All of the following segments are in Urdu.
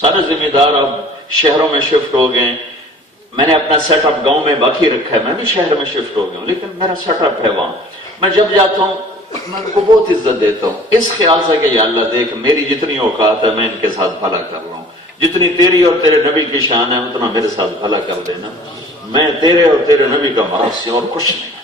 سارے ذمہ دار اب شہروں میں شفٹ ہو گئے. میں نے اپنا سیٹ اپ گاؤں میں باقی رکھا ہے, میں بھی شہر میں شفٹ ہو گیا ہوں, لیکن میرا سیٹ اپ ہے وہاں. میں جب جاتا ہوں میں ان کو بہت عزت دیتا ہوں, اس خیال سے کہ یا اللہ دیکھ میری جتنی اوقات ہے میں ان کے ساتھ بھلا کر رہا ہوں, جتنی تیری اور تیرے نبی کی شان ہے اتنا میرے ساتھ بھلا کر دینا. میں تیرے اور تیرے نبی کا مراسی اور کچھ نہیں.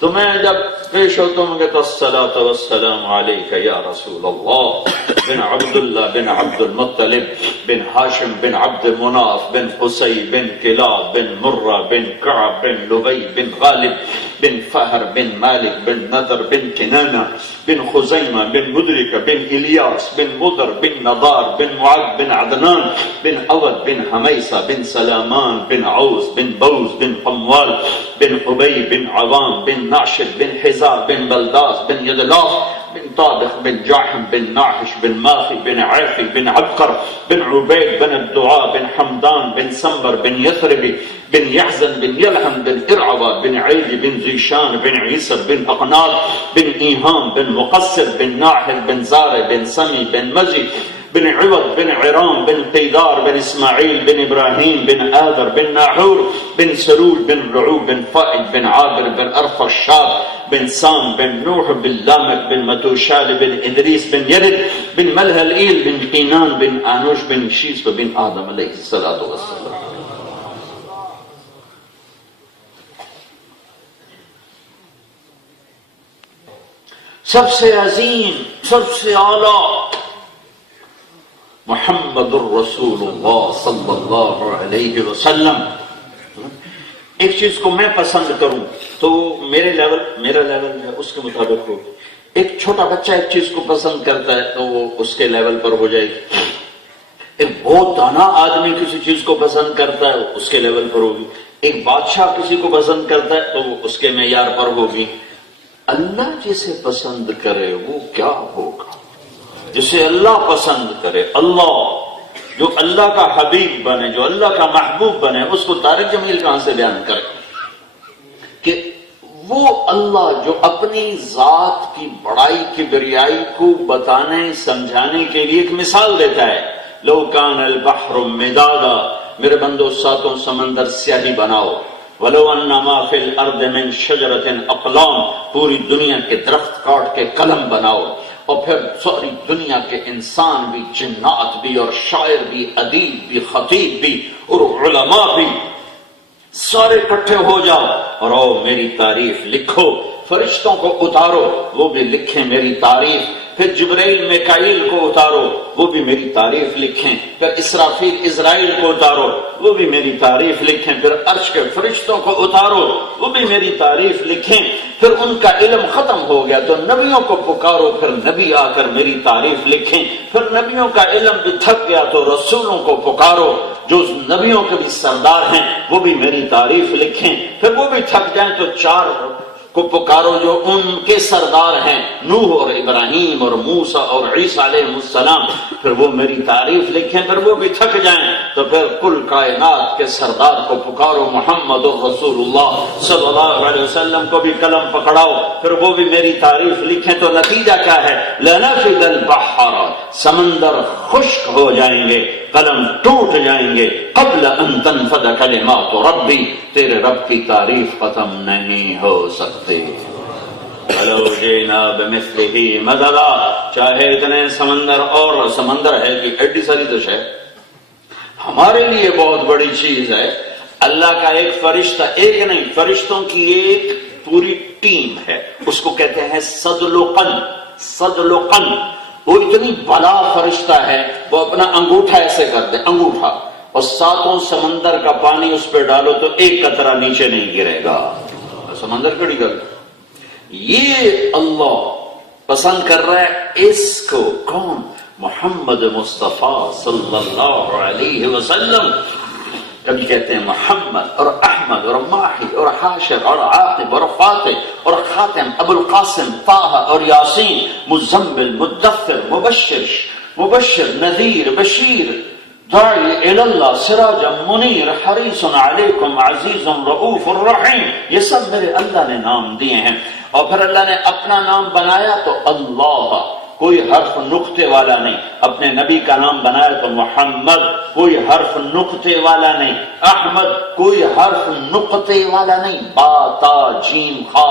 تو میں جب پیش ہوتا ہوں کہتا الصلاۃ والسلام علیک یا رسول اللہ بن عبداللہ بن عبد المطلب بن ہاشم بن عبد مناف بن قصی بن کلاب بن مرہ بن کعب بن لبی بن غالب بن فہر بن مالک بن نضر بن کنانہ بن خزیمہ بن مدرک بن الیاس بن مضر بن نضار بن معد بن عدنان بن عود بن حمیسہ بن سلامان بن عوس بن بوز بن قموال بن عبی بن عوام بن ناشد بن حزار بن بلداس بن یدلاف بن طابخ بن جاحم بن ناحش بن ماخي بن عافي بن عبقر بن عبيد بن الدعاء بن حمدان بن سنبر بن يثربي بن يحزن بن يلحم بن إرعوى بن عيد بن زيشان بن عيسر بن أقناط بن إيهام بن مقصر بن ناحل بن زارع بن سمي بن مزي بن عوض بن عرام بن قيدار بن إسماعيل بن إبراهيم بن آذر بن ناحور بن سرول بن رعوب بن فائد بن عابر بن أرفى الشاب بن سام بن نوح بن لامك بن متوشال بن إدريس بن يرد بن ملهلئيل بن قينان بن آنوش بن شيس بن آدم عليه الصلاة والسلام. سب سے عظیم سب سے اعلیٰ محمد الرسول اللہ صلی اللہ علیہ وسلم. ایک چیز کو میں پسند کروں تو میرا لیول ہے اس کے مطابق ہو. ایک چھوٹا بچہ ایک چیز کو پسند کرتا ہے تو وہ اس کے لیول پر ہو جائے گی. ایک بہت دانا آدمی کسی چیز کو پسند کرتا ہے اس کے لیول پر ہوگی. ایک بادشاہ کسی کو پسند کرتا ہے تو وہ اس کے معیار پر ہوگی. اللہ جسے پسند کرے وہ کیا ہوگا؟ جسے اللہ پسند کرے, اللہ جو اللہ کا حبیب بنے, جو اللہ کا محبوب بنے, اس کو طارق جمیل کہاں سے بیان کرے کہ وہ اللہ جو اپنی ذات کی بڑائی کی بریائی کو بتانے سمجھانے کے لیے ایک مثال دیتا ہے. لو کان البحر مدادا, میرے بندو ساتوں سمندر سیاہی بناؤ. ولو انما فی الارض من شجرۃ اقلام, پوری دنیا کے درخت کاٹ کے قلم بناؤ, اور پھر ساری دنیا کے انسان بھی, جنات بھی, اور شاعر بھی, ادیب بھی, خطیب بھی, اور علماء بھی, سارے اکٹھے ہو جاؤ اور او میری تعریف لکھو. فرشتوں کو اتارو وہ بھی لکھیں میری تعریف. پھر جبرائیل میکائیل کو اتارو وہ بھی میری تعریف لکھیں. پھر اسرافیل اسرائیل کو اتارو وہ بھی میری تعریف لکھیں. پھر عرش کے فرشتوں کو اتارو وہ بھی میری تعریف لکھیں. پھر ان کا علم ختم ہو گیا تو نبیوں کو پکارو, پھر نبی آ کر میری تعریف لکھیں. پھر نبیوں کا علم بھی تھک گیا تو رسولوں کو پکارو جو نبیوں کے بھی سردار ہیں وہ بھی میری تعریف لکھیں. پھر وہ بھی تھک جائیں تو چار کو پکارو جو ان کے سردار ہیں, نوح اور ابراہیم اور موسیٰ اور عیسیٰ علیہ السلام, پھر وہ میری تعریف لکھیں. پھر وہ بھی تھک جائیں تو پھر کل کائنات کے سردار کو پکارو, محمد رسول اللہ صلی اللہ علیہ وسلم کو بھی قلم پکڑاؤ, پھر وہ بھی میری تعریف لکھیں. تو نتیجہ کیا ہے؟ لنفد البحر, سمندر خشک ہو جائیں گے, قلم ٹوٹ جائیں گے, قبل ان تنفد کلمات ربی, تیرے رب کی تعریف ختم نہیں ہو سکتی. وَلَوْ جِئْنَا بِمِثْلِهِ مَدَدًا, چاہے اتنے سمندر, اور سمندر ہے کہ ایڈی ساری تو ہے, ہمارے لیے بہت بڑی چیز ہے. اللہ کا ایک فرشتہ, ایک نہیں, فرشتوں کی ایک پوری ٹیم ہے, اس کو کہتے ہیں صدلقن. صدلقن وہ اتنی بڑا فرشتہ ہے, وہ اپنا انگوٹھا ایسے کر دے, انگوٹھا, اور ساتوں سمندر کا پانی اس پہ ڈالو تو ایک قطرہ نیچے نہیں گرے گا. سمندر کڑی گل. یہ اللہ پسند کر رہا ہے اس کو. کون؟ محمد مصطفیٰ صلی اللہ علیہ وسلم. کبھی کہتے ہیں محمد اور احمد اور ماہی اور حاشر اور عاقب اور فاتح اور خاتم, ابو القاسم, طه اور یاسین, مزمل, مدثر, مبشر, نذیر, بشیر, داعی الی اللہ, سراج منیر, حریص علیکم, عزیز رؤوف الرحیم. یہ سب میرے اللہ نے نام دیے ہیں. اور پھر اللہ نے اپنا نام بنایا تو اللہ, کوئی حرف نقطے والا نہیں. اپنے نبی کا نام بنایا تو محمد، کوئی حرف نقطے والا نہیں. احمد کوئی حرف نقطے والا نہیں. با تا جیم خا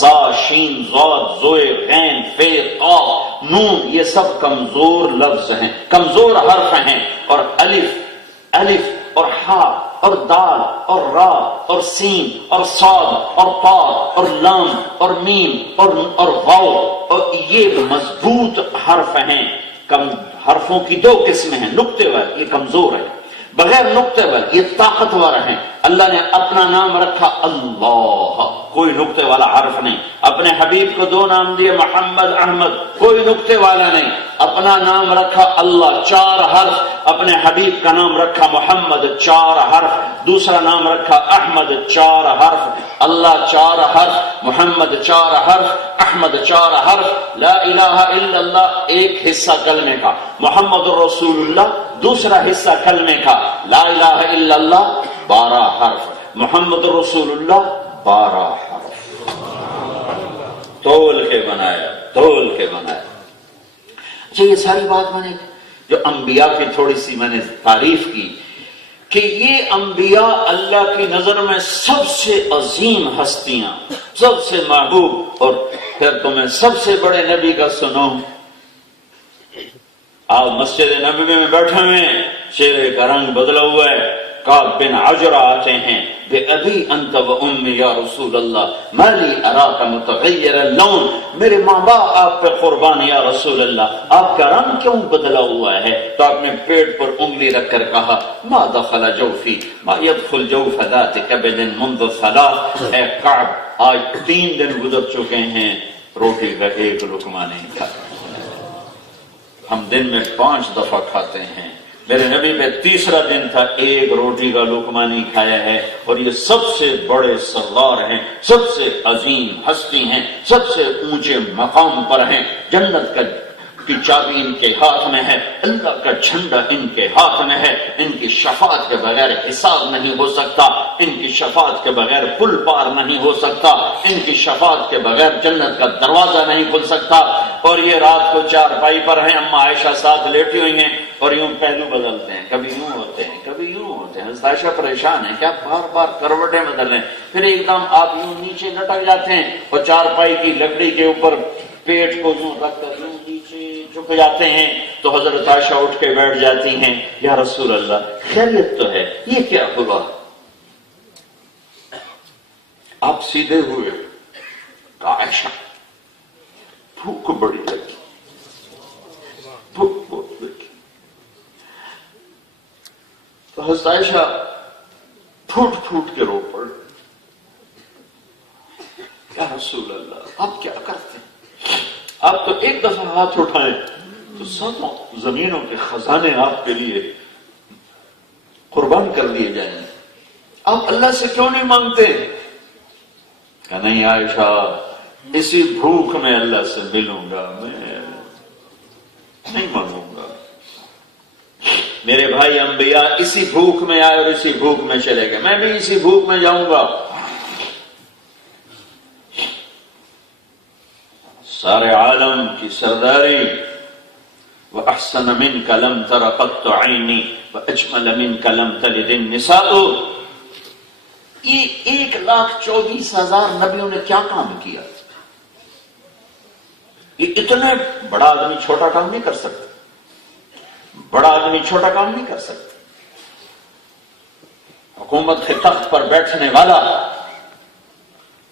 زا شین ضاد زوئے غین فے قاف نون یہ سب کمزور لفظ ہیں، کمزور حرف ہیں. اور الف اور ہا اور دال اور را اور سین اور صاد اور طا اور لام اور میم اور واو اور یہ مضبوط حرف ہیں. کم حرفوں کی دو قسمیں ہیں، نقطے والے یہ کمزور ہے، بغیر نقطے والے یہ طاقتور ہیں. اللہ نے اپنا نام رکھا اللہ، کوئی نقطے والا حرف نہیں. اپنے حبیب کو دو نام دیے محمد احمد، کوئی نقطے والا نہیں. اپنا نام رکھا اللہ، 4 حرف. اپنے حبیب کا نام رکھا محمد، 4 حرف. دوسرا نام رکھا احمد، 4 حرف. اللہ 4 حرف، محمد 4 حرف، احمد 4 حرف. لا الہ الا اللہ ایک حصہ کلمے کا، محمد رسول اللہ دوسرا حصہ کلمے کا. لا الہ الا اللہ 12 حرف، محمد رسول اللہ 12 حرف. تول کے بنایا، تول کے بنایا. اچھا یہ ساری بات میں نے جو انبیاء کی تھوڑی سی میں نے تعریف کی کہ یہ انبیاء اللہ کی نظر میں سب سے عظیم ہستیاں، سب سے محبوب. اور پھر تمہیں سب سے بڑے نبی کا سنو. آپ مسجد نبوی میں بیٹھے ہوئے ہیں، چہرے کا رنگ بدلا ہوا ہے. کعب بن عجرہ آتے ہیں، بے ابی انت و امی یا رسول اللہ ما لی اراک متغیر اللون، میرے ماں باپ آپ پہ قربان یا رسول اللہ، آپ کا رنگ کیوں بدلا ہوا ہے؟ تو آپ نے پیٹ پر انگلی رکھ کر کہا ما دخل جوفی ما يدخل جوف ذات کبد منذ 3. اے کعب آج 3 دن گزر چکے ہیں، روٹی کا ایک لقمہ نہیں کھاتے. ہم دن میں 5 دفعہ کھاتے ہیں، میرے نبی پہ 3را دن تھا، ایک روٹی کا لقمہ نہیں کھایا ہے. اور یہ سب سے بڑے سردار ہیں، سب سے عظیم ہستی ہیں، سب سے اونچے مقام پر ہیں. جنت کی چابی ان کے ہاتھ میں ہے، اللہ کا جھنڈا ان کے ہاتھ میں ہے. ان کی شفاعت کے بغیر حساب نہیں ہو سکتا، ان کی شفاعت کے بغیر پل پار نہیں ہو سکتا، ان کی شفاعت کے بغیر جنت کا دروازہ نہیں کھل سکتا. اور یہ رات کو چارپائی پر ہیں، اما عائشہ ساتھ لیٹی ہوئی ہیں اور یوں پہلو بدلتے ہیں، کبھی یوں ہوتے ہیں کبھی یوں ہوتے ہیں. حضرت عائشہ پریشان ہیں، کیا بار بار کروٹیں بدل رہے ہیں. پھر ایک دم آپ یوں نیچے لٹک جاتے ہیں اور چارپائی کی لکڑی کے اوپر پیٹ کو یوں رکھ کر یوں نیچے جھک جاتے ہیں. تو حضرت عائشہ اٹھ کے بیٹھ جاتی ہیں، یا رسول اللہ خیریت تو ہے، یہ کیا ہوا؟ آپ سیدھے ہوئے. عائشہ بھوک بڑی لگی، بھوک بہت لگی. تو حضرت عائشہ پھوٹ پھوٹ کے رو پڑ. یا رسول اللہ آپ کیا کرتے ہیں؟ آپ تو ایک دفعہ ہاتھ اٹھائیں تو ساتوں زمینوں کے خزانے آپ کے لیے قربان کر دیے جائیں. آپ اللہ سے کیوں نہیں مانگتے؟ کہ نہیں عائشہ اسی بھوک میں اللہ سے ملوں گا، میں نہیں مانگوں گا. میرے بھائی انبیاء اسی بھوک میں آئے اور اسی بھوک میں چلے گئے، میں بھی اسی بھوک میں جاؤں گا. سارے عالم کی سرداری. وَأَحْسَنَ مِنْكَ لَمْ تَرَ قَطُّ عَيْنِي وَأَجْمَلَ مِنْكَ لَمْ تَلِدِ النِّسَاءُ. یہ 1,24,000 نبیوں نے کیا کام کیا؟ یہ اتنے بڑا آدمی چھوٹا کام نہیں کر سکتا، بڑا آدمی چھوٹا کام نہیں کر سکتا. حکومت کے تخت پر بیٹھنے والا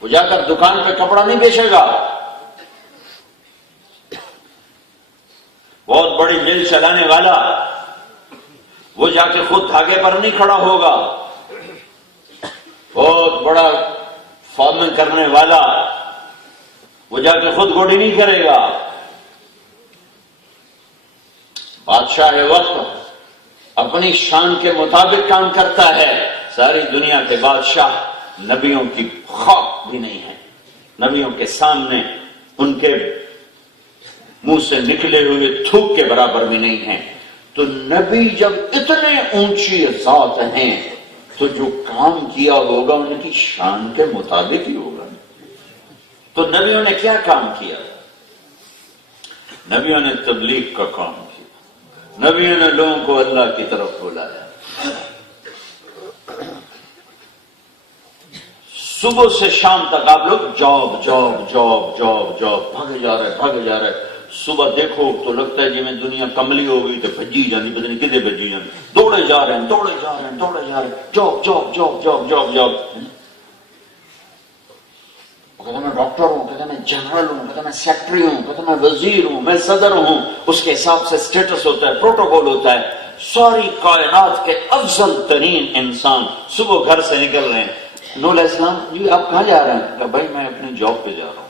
وہ جا کر دکان پہ کپڑا نہیں بیچے گا، بہت بڑی مل چلانے والا وہ جا کے خود دھاگے پر نہیں کھڑا ہوگا، بہت بڑا فارمنگ کرنے والا وہ جا کے خود گوڑی نہیں کرے گا. بادشاہ وقت اپنی شان کے مطابق کام کرتا ہے. ساری دنیا کے بادشاہ نبیوں کی خوف بھی نہیں ہے، نبیوں کے سامنے ان کے منہ سے نکلے ہوئے تھوک کے برابر بھی نہیں ہیں. تو نبی جب اتنے اونچی ذات ہیں تو جو کام کیا ہوگا ان کی شان کے مطابق ہی ہوگا. تو نبیوں نے کیا کام کیا؟ نبیوں نے تبلیغ کا کام کیا، نبیوں نے لوگوں کو اللہ کی طرف بلایا. صبح سے شام تک آپ لوگ job job job job job بھاگے جا رہے. صبح دیکھو تو لگتا ہے جی میں دنیا کملی ہو گئی تو بھجی جانی، پتہ نہیں کدے بھجی جانی، دوڑے جا رہے ہیں job job job job job job. کہتا میں ڈاکٹر ہوں، کہتا میں جنرل ہوں، کہتا میں سیکٹری ہوں، کہتا میں وزیر ہوں، میں صدر ہوں. اس کے حساب سے سٹیٹس ہوتا ہے، پروٹوکول ہوتا ہے. ساری کائنات کے افضل ترین انسان صبح گھر سے نکل رہے ہیں. نوح علیہ السلام جی آپ کہاں جا رہے ہیں؟ کہ بھائی میں اپنی جاب پہ جا رہا ہوں.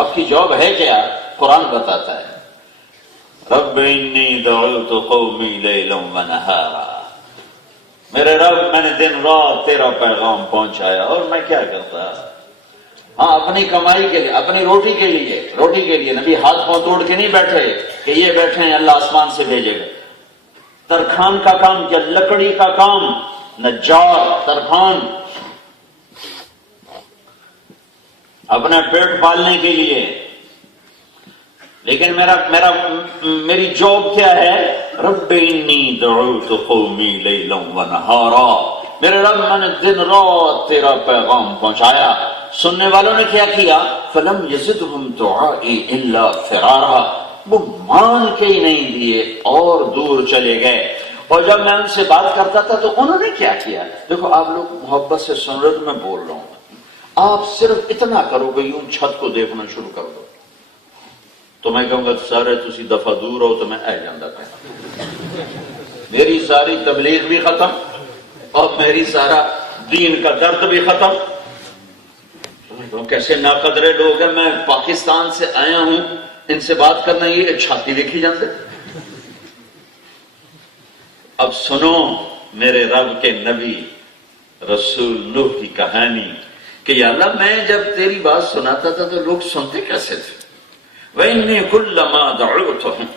آپ کی جاب ہے کیا؟ قرآن بتاتا ہے رب انی دعوت قومی لیلا ونہارا، میرے رب میں نے دن رات تیرا پیغام پہنچایا. اور میں کیا کرتا؟ ہاں اپنی کمائی کے لیے، اپنی روٹی کے لیے. نبی ہاتھ پاؤں توڑ کے نہیں بیٹھے کہ یہ بیٹھے ہیں اللہ آسمان سے بھیجے گا. ترخان کا کام کیا؟ لکڑی کا کام، نجار، ترخان، اپنا پیٹ پالنے کے لیے. لیکن میری جاب کیا ہے؟ رب انی دعوت قومی لیلا ونہارا، میرے رب میں نے دن رات تیرا پیغام پہنچایا. سننے والوں نے کیا کیا؟ فلم یزدہم دعائی الا فرارا، وہ مان کے ہی نہیں دیے اور دور چلے گئے. اور جب میں ان سے بات کرتا تھا تو انہوں نے کیا کیا؟ دیکھو آپ لوگ محبت سے سن رہے تو میں بول رہا ہوں، آپ صرف اتنا کرو کہ یوں چھت کو دیکھنا شروع کر دو تو میں کہوں گا سارے تسی دفعہ دور ہو تو میں آ جاندہ پہ. میری ساری تبلیغ بھی ختم اور میری سارا دین کا درد بھی ختم. کیسے ناقدرے لوگ ہیں، میں پاکستان سے آیا ہوں، ان سے بات کرنا یہ چھاتی لکھی جاندے. اب سنو میرے رب کے نبی رسول نوح کی کہانی کہ یا اللہ میں جب تیری بات سناتا تھا تو لوگ سنتے کیسے تھے؟ وَإِنِّي كُلَّمَا دَعُوتُهُمْ،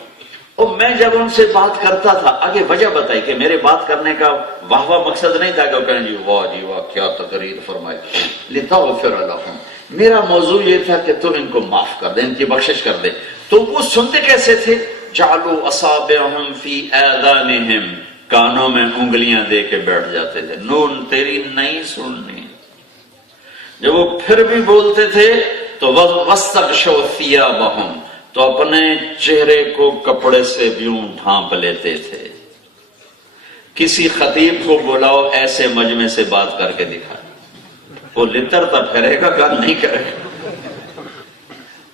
اور میں جب ان سے بات کرتا تھا، آگے وجہ بتائی کہ میرے بات کرنے کا واہ مقصد نہیں تھا کہ وہ کہیں جی واہ کیا تقریر فرمائی. لِتَغْفِرَ لَهُمْ، میرا موضوع یہ تھا کہ تو ان کو معاف کر دے، ان کی بخشش کر دے. تو وہ سنتے کیسے تھے؟ جعلوا اصابعهم فی آذانہم، کانوں میں انگلیاں دے کے بیٹھ جاتے تھے. نون تیری نہیں سننی. جب وہ پھر بھی بولتے تھے تو وَاسْتَغْشَوْا ثِيَابَهُمْ، تو اپنے چہرے کو کپڑے سے بیوں ڈھانپ لیتے تھے. کسی خطیب کو بلاؤ ایسے مجمع سے بات کر کے دکھا، وہ لترتا پھرے گا گل نہیں کرے گا.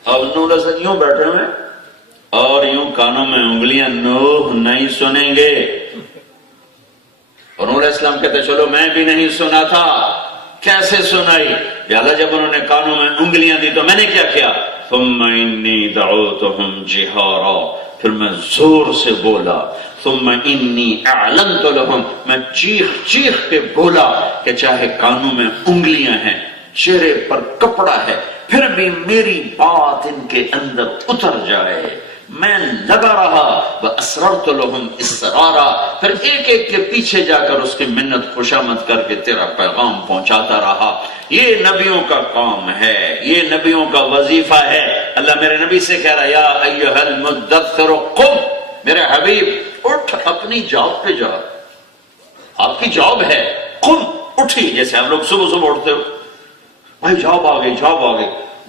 اب نور سے یوں بیٹھے ہوئے اور یوں کانوں میں انگلیاں، نوح نہیں سنیں گے. اور نور اسلام کہتے چلو میں بھی نہیں سنا تھا. کیسے سنائی؟ اللہ جب انہوں نے کانوں میں انگلیاں دی تو میں نے کیا کیا؟ ثم انی دعوتهم جہارا، پھر میں زور سے بولا. ثم انی اعلنت لهم، میں چیخ کے بولا کہ چاہے کانوں میں انگلیاں ہیں، چہرے پر کپڑا ہے، پھر بھی میری بات ان کے اندر اتر جائے. میں لگا رہا وَأَسْرَرْتُ لَهُمْ إِسْرَارًا، پھر ایک کے پیچھے جا کر اس کی منت خوشامد کر کے تیرا پیغام پہنچاتا رہا. یہ نبیوں کا کام ہے، یہ نبیوں کا وظیفہ ہے. اللہ میرے نبی سے کہہ رہا یا ایھا المدثر قم، میرے حبیب اٹھ، اپنی جاب پہ جا. آپ کی جاب ہے، قم، اٹھی. جیسے ہم لوگ صبح صبح اٹھتے ہو، بھائی جاب آ گئی،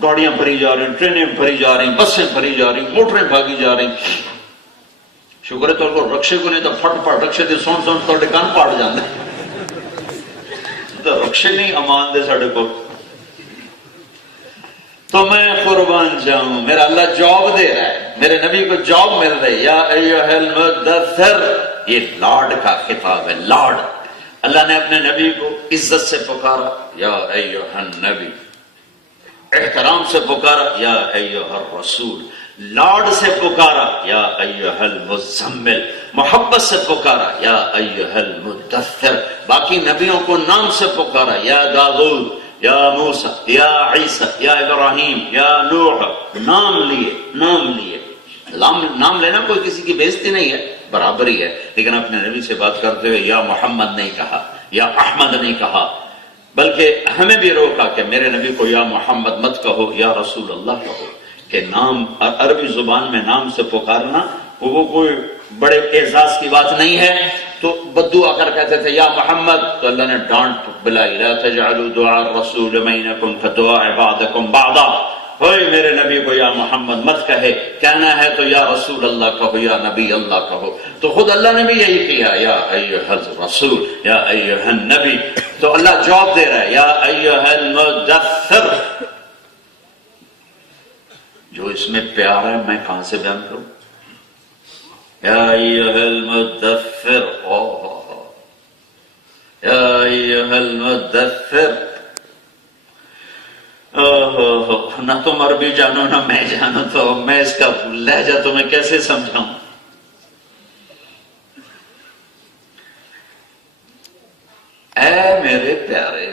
گاڑیاں بھری جا رہی ہیں، ٹرینیں بھری جا رہی ہیں، بسیں بھری جا رہی ہیں، موٹریں بھاگی جا رہی ہیں. شکر ہے تو رکشے کو نہیں تو پھٹ پھٹ رکشے دے سون تو کان پاڑ جاندے. تو رکشے نہیں امان دے ساڑے کو. تو میں قربان جاؤں، میرا اللہ جاب دے رہا ہے، میرے نبی کو جاب مل رہی. یا ایھا المدثر، یہ لاڈ کا خطاب ہے، لاڈ. اللہ نے اپنے نبی کو عزت سے پکارا یا ایھا النبی، احترام سے پکارا یا ایھا الرسول، لاڈ سے پکارا یا ایھا المزمل، محبت سے پکارا یا ایھا المدثر. باقی نبیوں کو نام سے پکارا، یا داؤد، یا موسیٰ، یا عیسیٰ، یا ابراہیم، یا نوح. نام لیے. نام لینا کوئی کسی کی بےزتی نہیں ہے، برابری ہے. لیکن اپنے نبی سے بات کرتے ہوئے یا محمد نہیں کہا، یا احمد نہیں کہا، بلکہ ہمیں بھی روکا کہ میرے نبی کو یا محمد مت کہو، یا رسول اللہ کہو. کہ نام عربی زبان میں نام سے پکارنا وہ کوئی بڑے اعزاز کی بات نہیں ہے. تو بدعا کر کہتے تھے یا محمد، تو اللہ نے ڈانٹ بلائی لا تجعلوا دعاء الرسول بینکم کدعاء بعضکم بعضا، اوے میرے نبی کو یا محمد مت کہے، کہنا ہے تو یا رسول اللہ کہو یا نبی اللہ کہو. تو خود اللہ نے بھی یہی کیا یا ایھا الرسول یا ایھا النبی. تو اللہ جواب دے رہا ہے یا ایھا المدثر. جو اس میں پیار ہے میں کہاں سے بیان کروں؟ یا ایھا المدثر، یا ایھا المدثر. نہ تم عربی جانو نہ میں جانو، تو میں اس کا لہجہ تمہیں کیسے سمجھاؤں؟ اے میرے پیارے،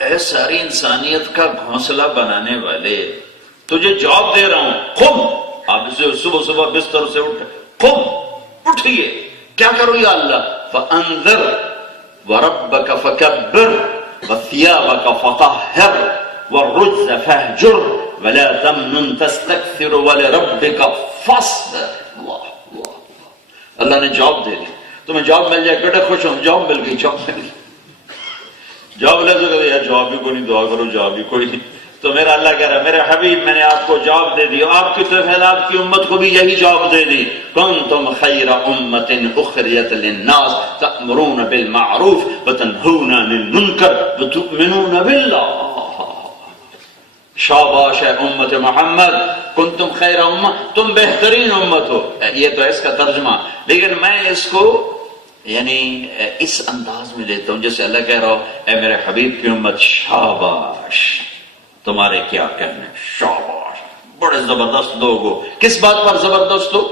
اے ساری انسانیت کا گھونسلہ بنانے والے، تجھے جواب دے رہا ہوں، قم. آپ صبح صبح بستر سے اٹھ، قم، اٹھئے. کیا کرو یا اللہ؟ فانذر وربک فکبر وثيابك فطهر والرجز فاهجر ولا تمنن تستكثر ولربك فاصبر. اللہ نے جواب دے دی. تمہیں جواب مل جائے بیٹا خوش ہوں، جواب مل گئی، جواب مل گئی. جواب لے سکتے یار جواب بھی کوئی نہیں، دعا کرو جواب بھی کوئی نہیں. تو میرا اللہ کہہ رہا ہے میرے حبیب میں نے آپ کو جواب دے دی، آپ کی طرف ہے آپ کی امت کو بھی یہی جواب دے دی. کنتم خیر امت اخرجت للناس تأمرون بالمعروف وتنہون عن المنکر وتؤمنون باللہ. شاباش ہے امت محمد، کنتم خیر امت، تم بہترین امت ہو. یہ تو ہے اس کا ترجمہ، لیکن میں اس کو یعنی اس انداز میں لیتا ہوں جیسے اللہ کہہ رہا ہو اے میرے حبیب کی امت شاباش، تمہارے کیا کہنے، شاباش، بڑے زبردست لوگ ہو. کس بات پر زبردست ہو؟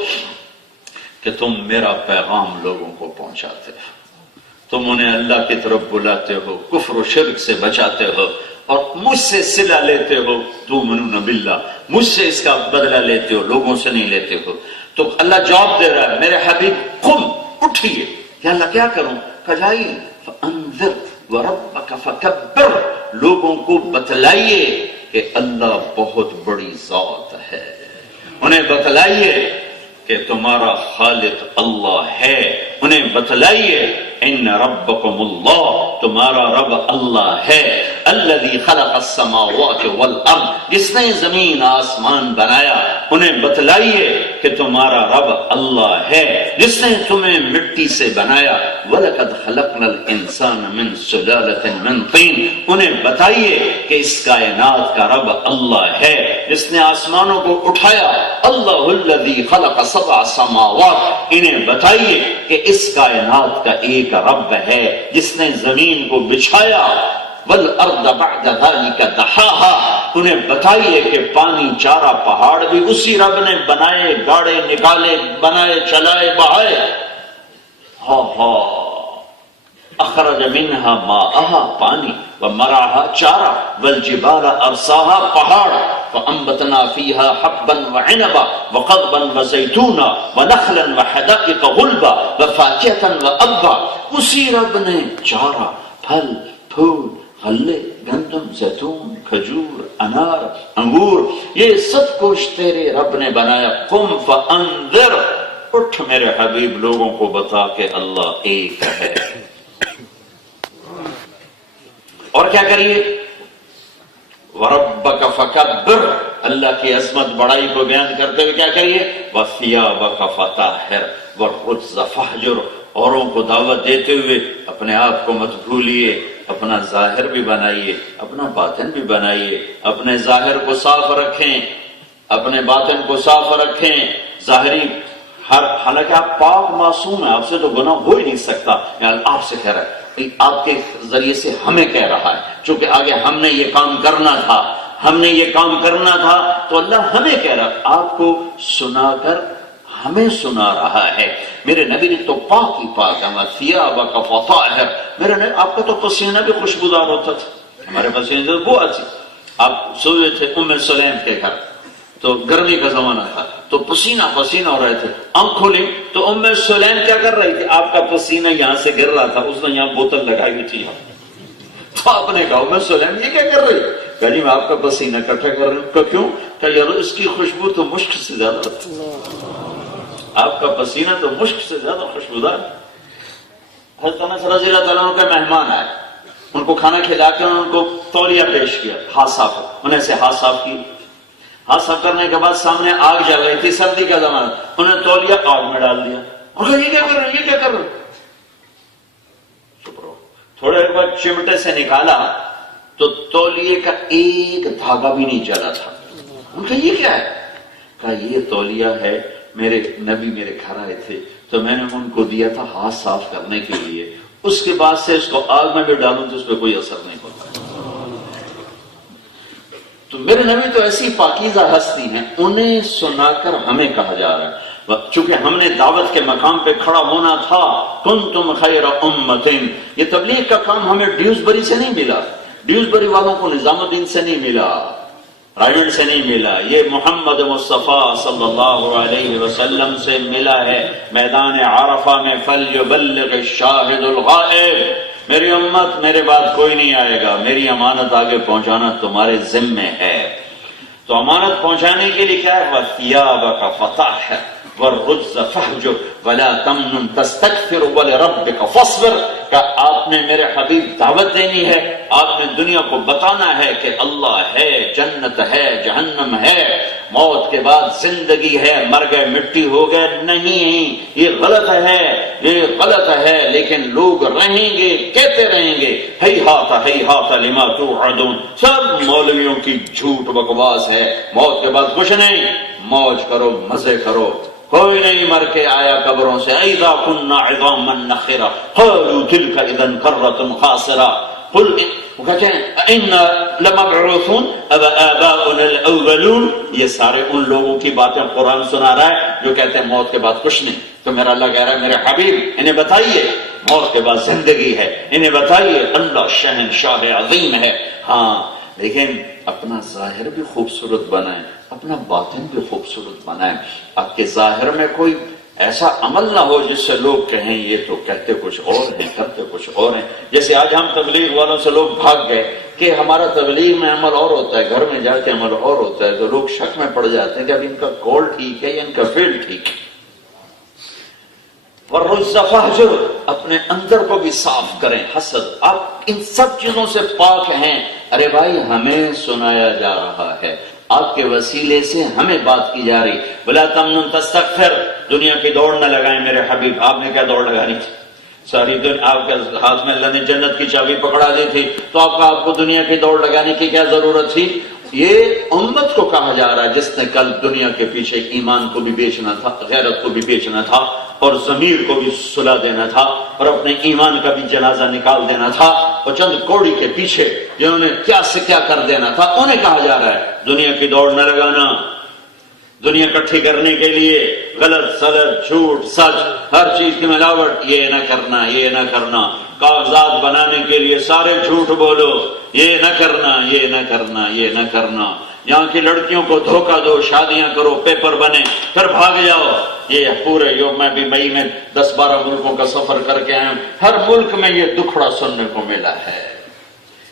کہ تم میرا پیغام لوگوں کو پہنچاتے ہو، تم انہیں اللہ کی طرف بلاتے ہو، کفر و شرک سے بچاتے ہو، اور مجھ سے صلہ لیتے ہو. تؤمنون باللہ، مجھ سے اس کا بدلہ لیتے ہو، لوگوں سے نہیں لیتے ہو. تو اللہ جواب دے رہا ہے میرے حبیب قم، اٹھئے. یا اللہ کیا کروں؟ کہائیے فانذر وربک فکبر، لوگوں کو بتلائیے کہ اللہ بہت بڑی ذات ہے. انہیں بتلائیے کہ تمہارا خالق اللہ ہے. انہیں بتلائیے ان ربکم اللہ، تمہارا رب اللہ ہے. الذی خلق السماوات والارض، جس نے زمین آسمان بنایا. انہیں بتلائیے کہ تمہارا رب اللہ ہے جس نے تمہیں مٹی سے بنایا. وَلَقَدْ خَلَقْنَا الْإِنسَانَ مِنْ سُلَالَةٍ مِنْ طِينٍ، انہیں بتائیے کہ اس کائنات کا رب اللہ ہے جس نے آسمانوں کو اٹھایا. اللہ الذی خلق سبع سماوات، انہیں بتائیے کہ اس کائنات کا ایک رب ہے جس نے زمین کو بچھایا. والارض بعد ذلك دحاها، انہیں بتائیے کہ پانی چارہ پہاڑ بھی اسی رب نے بنائے، گاڑے نکالے، بنائے، چلائے، بہائے. اخرج منها ماءها، پانی، ومرعها چارہ، والجبال ارساها پہاڑ، فانبتنا فيها حبا وعنبا وقضبا وزيتونا ونخلا وحدائق غلبا وفاكهة وابا. اسی رب نے چارہ، پھل، پھول، غلے، گندم، زیتون، کھجور، انار، انگور، یہ سب کچھ تیرے رب نے بنایا. قم فانذر، اٹھ میرے حبیب لوگوں کو بتا کہ اللہ ایک ہے. اور کیا کریے؟ وربک فکبر، اللہ کی عظمت بڑائی کو بیان کرتے ہوئے کیا کریے؟ وثیابک فطہر والرجز فاہجر، اوروں کو دعوت دیتے ہوئے اپنے آپ کو مت بھولیے. اپنا ظاہر بھی بنائیے، اپنا باطن بھی بنائیے. اپنے ظاہر کو صاف رکھیں، اپنے باطن کو صاف رکھیں. ظاہری حالانکہ آپ پاک معصوم ہیں، آپ سے تو گناہ ہو ہی نہیں سکتا. یعنی آپ سے کہہ رہا ہے، آپ کے ذریعے سے ہمیں کہہ رہا ہے، چونکہ آگے ہم نے یہ کام کرنا تھا، ہم نے یہ کام کرنا تھا، تو اللہ ہمیں کہہ رہا ہے، آپ کو سنا کر ہمیں سنا رہا ہے. میرے نبی نے تو پاک ہی پاک ہے. ثیابک فطہر، میرے نبی آپ کا تو پسینہ بھی خوشبودار ہوتا تھا، ہمارے پسینے سے بو اچھی. آپ سوئے تھے ام سلیم کے گھر، تو گرمی کا زمانہ تھا، تو پسینہ پسینہ ہو رہے تھے. آنکھ کھولی تو ام سلیم کیا کر رہی تھی؟ آپ کا پسینہ یہاں سے گر رہا تھا، اس نے یہاں بوتل لگائی ہوئی تھی. تو آپ نے کہا ام سلیم یہ کیا کر رہی؟ کہ جی میں آپ کا پسینہ اکٹھا کر رہا ہوں. کیوں؟ کہ یار اس کی خوشبو تو مشک سے زیادہ ہے، آپ کا پسینہ تو مشک سے زیادہ خوشبودار. حضرت انس رضی اللہ تعالیٰ عنہ کا مہمان آئے، ان کو کھانا کھلا کے ان کو تولیہ پیش کیا، ہاتھ صاف ہو، انہیں سے ہاتھ صاف کی. ہاتھ صاف کرنے کے بعد سامنے آگ جل رہی تھی، سردی کا زمانہ، انہیں تولیہ آگ میں ڈال دیا. یہ کیا کر رہے ہیں، یہ کیا کر رہے ہیں؟ چپ رہو. تھوڑے دیر بعد چمٹے سے نکالا تو تولیے کا ایک دھاگا بھی نہیں جلا تھا. ان کا یہ کیا ہے؟ کہا یہ تولیہ ہے، میرے نبی میرے گھر آئے تھے تو میں نے ان کو دیا تھا ہاتھ صاف کرنے کے لیے، اس کے بعد سے اس کو آگ میں بھی ڈالوں تو اس پہ کوئی اثر نہیں ہوتا. تو میرے نبی تو ایسی پاکیزہ ہستی ہیں، انہیں سنا کر ہمیں کہا جا رہا ہے، چونکہ ہم نے دعوت کے مقام پہ کھڑا ہونا تھا. کنتم خیر امت، یہ تبلیغ کا کام ہمیں ڈیوزبری سے نہیں ملا، ڈیوزبری والوں کو نظام الدین سے نہیں ملا، رائمنڈ سے نہیں ملا، یہ محمد مصطفیٰ صلی اللہ علیہ وسلم سے ملا ہے. میدان عرفہ میں فلیبلغ الشاہد الغائب، میری امت میرے بعد کوئی نہیں آئے گا، میری امانت آگے پہنچانا تمہارے ذمے ہے. تو امانت پہنچانے کے لیے کیا ہے؟ وَثِيَابَكَ فَطَهِّرْ وَالرُّجْزَ فَاهْجُرْ وَلَا تَمْنُنْ تَسْتَكْثِرْ وَلِرَبِّكَ فَاصْبِرْ. کہ آپ نے میرے حبیب دعوت دینی ہے، آپ نے دنیا کو بتانا ہے کہ اللہ ہے، جنت ہے، جہنم ہے، موت کے بعد زندگی ہے، مر گئے مٹی ہو گئے. نہیں، یہ غلط ہے، یہ غلط ہے، لیکن لوگ رہیں گے، کہتے رہیں گے ہیہات لما توعدون. سب مولویوں کی جھوٹ بکواس ہے، موت کے بعد کچھ نہیں، موج کرو، مزے کرو. کوئی نہیں مر کے آیا قبروں سے. اذا كنا عظاما نخرا قالوا تلك اذا كرة خاسرة قل وہ کہتے ہیں انا لمبعوثون اب آباؤنا الاولون. یہ سارے ان لوگوں کی باتیں قرآن سنا رہا ہے جو کہتے ہیں موت کے بعد کچھ نہیں. تو میرا اللہ کہہ رہا ہے میرے حبیب انہیں بتائیے موت کے بعد زندگی ہے، انہیں بتائیے اللہ شہنشاہ عظیم ہے. ہاں لیکن اپنا ظاہر بھی خوبصورت بنائیں، اپنا باطن بھی خوبصورت بنائیں. آپ کے ظاہر میں کوئی ایسا عمل نہ ہو جس سے لوگ کہیں یہ تو کہتے کچھ اور ہیں کرتے کچھ اور ہیں. جیسے آج ہم تبلیغ والوں سے لوگ بھاگ گئے کہ ہمارا تبلیغ میں عمل اور ہوتا ہے، گھر میں جا کے عمل اور ہوتا ہے، تو لوگ شک میں پڑ جاتے ہیں کہ اب ان کا قول ٹھیک ہے یا ان کا فعل ٹھیک ہے. وَالرُّجْزَ فَاهْجُرْ، اپنے اندر کو بھی صاف کریں. حسد، آپ ان سب چیزوں سے پاک ہیں. ارے بھائی ہمیں سنایا جا رہا ہے، آپ کے وسیلے سے ہمیں بات کی جا رہی. وَلَا تَمْنُنْ تَسْتَكْثِرْ، دنیا کی دوڑ نہ لگائیں میرے حبیب. آپ نے کیا دوڑ لگانی تھی؟ ساری دنیا آپ کے ہاتھ میں اللہ نے جنت کی چابی پکڑا دی تھی، تو آپ کو دنیا کی دوڑ لگانے کی کیا ضرورت تھی؟ یہ امت کو کہا جا رہا ہے جس نے کل دنیا کے پیچھے ایمان کو بھی بیچنا تھا، غیرت کو بھی بیچنا تھا، اور ضمیر کو بھی صلح دینا تھا، اور اپنے ایمان کا بھی جنازہ نکال دینا تھا، اور چند کوڑی کے پیچھے جنہوں نے کیا سے کیا کر دینا تھا انہیں کہا جا رہا ہے دنیا کی دوڑ نہ لگانا. دنیا اکٹھی کرنے کے لیے غلط سلط جھوٹ سچ ہر چیز کی ملاوٹ، یہ نہ کرنا، یہ نہ کرنا. کاغذات بنانے کے لیے سارے جھوٹ بولو، یہ نہ کرنا، یہ نہ کرنا، یہ نہ کرنا. یہاں کی لڑکیوں کو دھوکہ دو، شادیاں کرو، پیپر بنے، پھر بھاگ جاؤ. یہ پورے یوم میں بھی مئی میں 10-12 ملکوں کا سفر کر کے آیا ہوں، ہر ملک میں یہ دکھڑا سننے کو ملا ہے.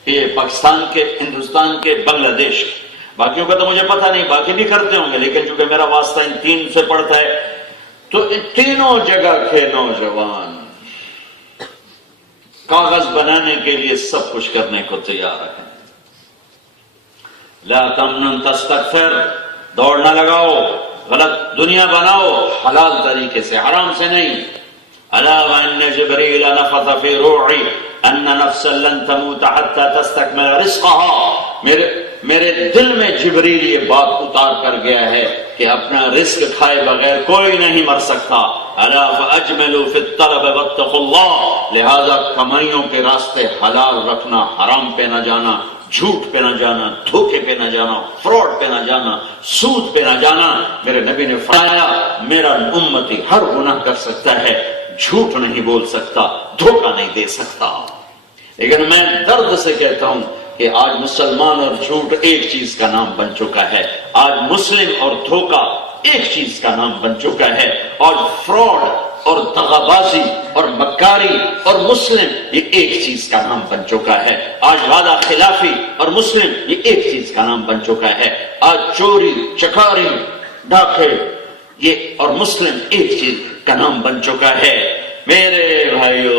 یہ پاکستان کے، ہندوستان کے، بنگلہ دیش کے، باقیوں کا تو مجھے پتہ نہیں، باقی بھی کرتے ہوں گے، لیکن چونکہ میرا واسطہ ان 3 سے پڑتا ہے تو ان تینوں جگہ کے نوجوان کاغذ بنانے کے لیے سب کچھ کرنے کو تیار ہیں. لا تمنن تستكثر، دوڑ نہ لگاؤ، غلط دنیا بناؤ، حلال طریقے سے، حرام سے نہیں. الا وان جبريل نفث في روعي ان نفسا لن تموت حتى تستكمل رزقها. میرے دل میں جبریل یہ بات اتار کر گیا ہے کہ اپنا رزق کھائے بغیر کوئی نہیں مر سکتا. الا فاجملوا في الطلب واتقوا الله، لہذا کمائیوں کے راستے حلال رکھنا، حرام پہ نہ جانا، جھوٹ پہ نہ جانا، دھوکے پہ نہ جانا، فراڈ پہ نہ جانا، سود پہ نہ جانا. میرے نبی نے فرمایا میرا امتی ہر گناہ کر سکتا ہے، جھوٹ نہیں بول سکتا، دھوکہ نہیں دے سکتا. لیکن میں درد سے کہتا ہوں کہ آج مسلمان اور جھوٹ ایک چیز کا نام بن چکا ہے. آج مسلم اور دھوکہ ایک چیز کا نام بن چکا ہے، اور فراڈ اور دغابازی اور مکاری اور مسلم یہ ایک چیز کا نام بن چکا ہے۔ آج وعدہ خلافی اور مسلم یہ ایک چیز کا نام بن چکا ہے۔ آج چوری چکاری ڈاکے یہ اور مسلم ایک چیز کا نام بن چکا ہے۔ میرے بھائیو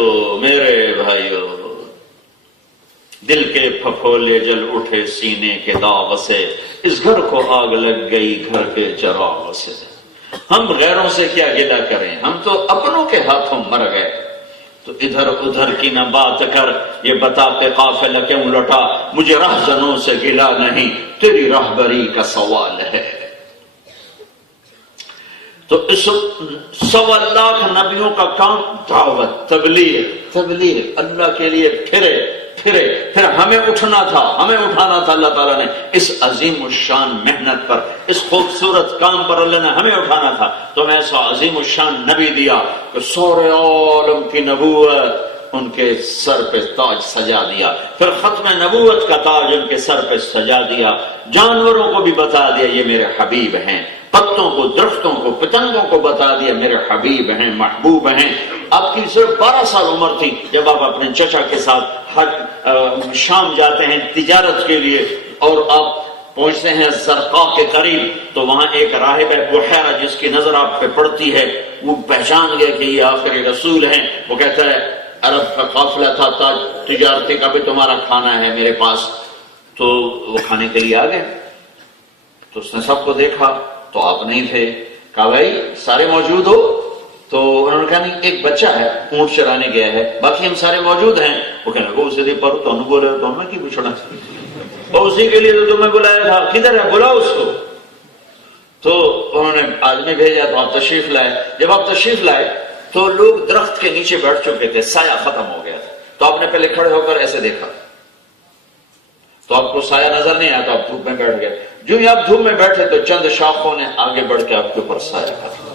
دل کے پھپھولے جل اٹھے سینے کے داغ سے، اس گھر کو آگ لگ گئی گھر کے چراغ سے۔ ہم غیروں سے کیا گلہ کریں، ہم تو اپنوں کے ہاتھوں مر گئے۔ تو ادھر ادھر کی نہ بات کر، یہ بتا کہ قافلہ کیوں لٹا، مجھے رہزنوں سے گلہ نہیں، تیری راہبری کا سوال ہے۔ تو اس 1.25 لاکھ نبیوں کا کام دعوت، تبلیغ اللہ کے لیے پھر ہمیں اٹھنا تھا، ہمیں اٹھانا تھا۔ اللہ تعالیٰ نے اس عظیم الشان محنت پر، اس خوبصورت کام پر اللہ نے ہمیں اٹھانا تھا، تو ہمیں ایسا عظیم الشان نبی دیا کہ سورے عالم کی نبوت ان کے سر پہ تاج سجا دیا، پھر ختم نبوت کا تاج ان کے سر پہ سجا دیا، جانوروں کو بھی بتا دیا یہ میرے حبیب ہیں، پتوں کو، درختوں کو، پتنگوں کو بتا دیا میرے حبیب ہیں، محبوب ہیں۔ آپ کی صرف 12 سال عمر تھی جب آپ اپنے چچا کے ساتھ شام جاتے ہیں تجارت کے لیے، اور آپ پہنچتے ہیں زرقاء کے قریب، تو وہاں ایک راہب ہے بحیرہ جس کی نظر آپ پہ پڑتی ہے، وہ پہچان گیا کہ یہ آخری رسول ہیں۔ وہ کہتا ہے عرب کا قافلہ تھا تجارتی کا، بھی تمہارا کھانا ہے میرے پاس۔ تو وہ کھانے کے لیے آ گئے، تو اس نے سب کو دیکھا تو آپ نہیں تھے، کہا بھائی سارے موجود ہو؟ تو انہوں نے کہا نہیں، ایک بچہ ہے اونٹ چرانے گیا ہے، باقی ہم سارے موجود ہیں۔ وہ کہنے لگا اسے دیکھ پر تو بولے تو میں کی پوچھنا، اور اسی کے لیے تو تمہیں بلایا تھا، کدھر ہے بلاؤ اس کو۔ تو انہوں نے آدمی بھیجا تو آپ تشریف لائے۔ جب آپ تشریف لائے تو لوگ درخت کے نیچے بیٹھ چکے تھے، سایہ ختم ہو گیا تھا، تو آپ نے پہلے کھڑے ہو کر ایسے دیکھا تو آپ کو سایہ نظر نہیں آیا، تو آپ دھوپ میں بیٹھ گئے۔ جو ہی آپ دھوپ میں بیٹھے تو چند شاخوں نے آگے بڑھ کے آپ کے اوپر سایہ ختم۔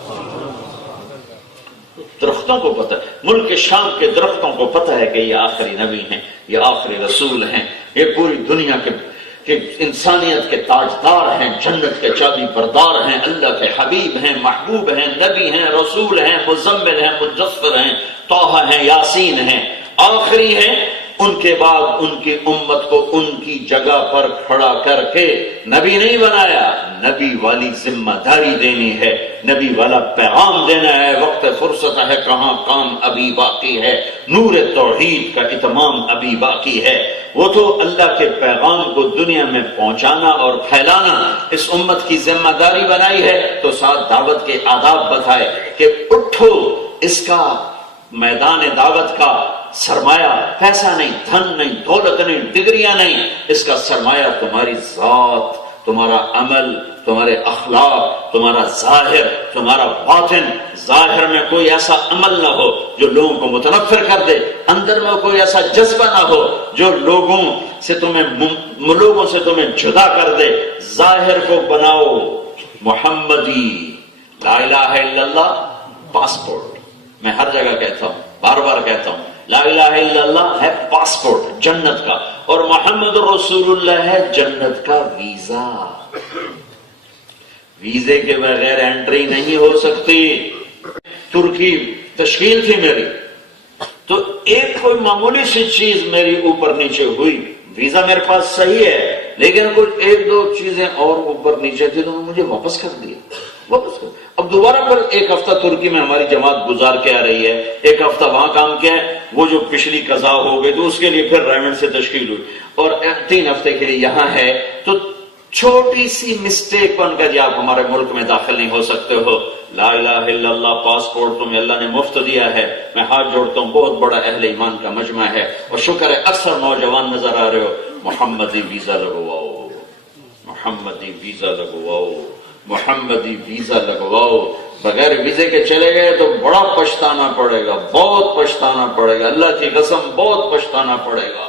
درختوں کو پتہ ہے، ملک شام کے درختوں کو پتہ ہے کہ یہ آخری نبی ہیں، یہ آخری رسول ہیں، یہ پوری دنیا کے انسانیت کے تاجدار ہیں، جنت کے چابی بردار ہیں، اللہ کے حبیب ہیں، محبوب ہیں، نبی ہیں، رسول ہیں، مزمل ہیں، مدثر ہیں، طٰہٰ ہیں، یاسین ہیں، آخری ہیں۔ ان کے بعد ان کی امت کو ان کی جگہ پر کھڑا کر کے نبی نہیں بنایا، نبی والی ذمہ داری دینی ہے، نبی والا پیغام دینا ہے۔ وقت فرصت ہے کہاں، کام ابھی باقی ہے، نور توحید کا اتمام ابھی باقی ہے۔ وہ تو اللہ کے پیغام کو دنیا میں پہنچانا اور پھیلانا اس امت کی ذمہ داری بنائی ہے، تو ساتھ دعوت کے آداب بتائے کہ اٹھو، اس کا میدان دعوت کا سرمایہ پیسہ نہیں، دھن نہیں، دولت نہیں، ڈگریاں نہیں، اس کا سرمایہ تمہاری ذات، تمہارا عمل، تمہارے اخلاق، تمہارا ظاہر، تمہارا باطن۔ ظاہر میں کوئی ایسا عمل نہ ہو جو لوگوں کو متنفر کر دے، اندر میں کوئی ایسا جذبہ نہ ہو جو لوگوں سے تمہیں جدا کر دے۔ ظاہر کو بناؤ محمدی، لا الہ الا اللہ پاسپورٹ۔ میں ہر جگہ کہتا ہوں، بار بار کہتا ہوں، لا الہ الا اللہ ہے پاسپورٹ جنت کا، اور محمد رسول اللہ ہے جنت کا ویزا۔ ویزے کے بغیر انٹری نہیں ہو سکتی۔ ترکی تشکیل تھی میری، تو ایک کوئی معمولی سی چیز میری اوپر نیچے ہوئی، ویزا میرے پاس صحیح ہے، لیکن کچھ ایک دو چیزیں اور اوپر نیچے تھی، تو مجھے واپس کر دیا، واپس کر۔ اب دوبارہ پھر ایک ہفتہ ترکی میں ہماری جماعت گزار کے آ رہی ہے، ایک ہفتہ وہاں کام کیا ہے، وہ جو پچھلی قضا ہو گئی تو اس کے لیے پھر ریمنڈ سے تشکیل ہوئی، اور 3 ہفتے کے لیے یہاں ہے۔ تو چھوٹی سی مسٹیک بن کر آپ ہمارے ملک میں داخل نہیں ہو سکتے ہو۔ لا الہ الا اللہ پاسپورٹ تمہیں اللہ نے مفت دیا ہے۔ میں ہاتھ جوڑتا ہوں، بہت بڑا اہل ایمان کا مجمع ہے، اور شکر ہے اکثر نوجوان نظر آ رہے ہو۔ محمدی ویزا لگواؤ، محمدی ویزا لگواؤ، محمدی ویزا لگواؤ۔ بغیر ویزے کے چلے گئے تو بڑا پچھتانا پڑے گا، بہت پچھتانا پڑے گا، اللہ کی قسم بہت پچھتانا پڑے گا۔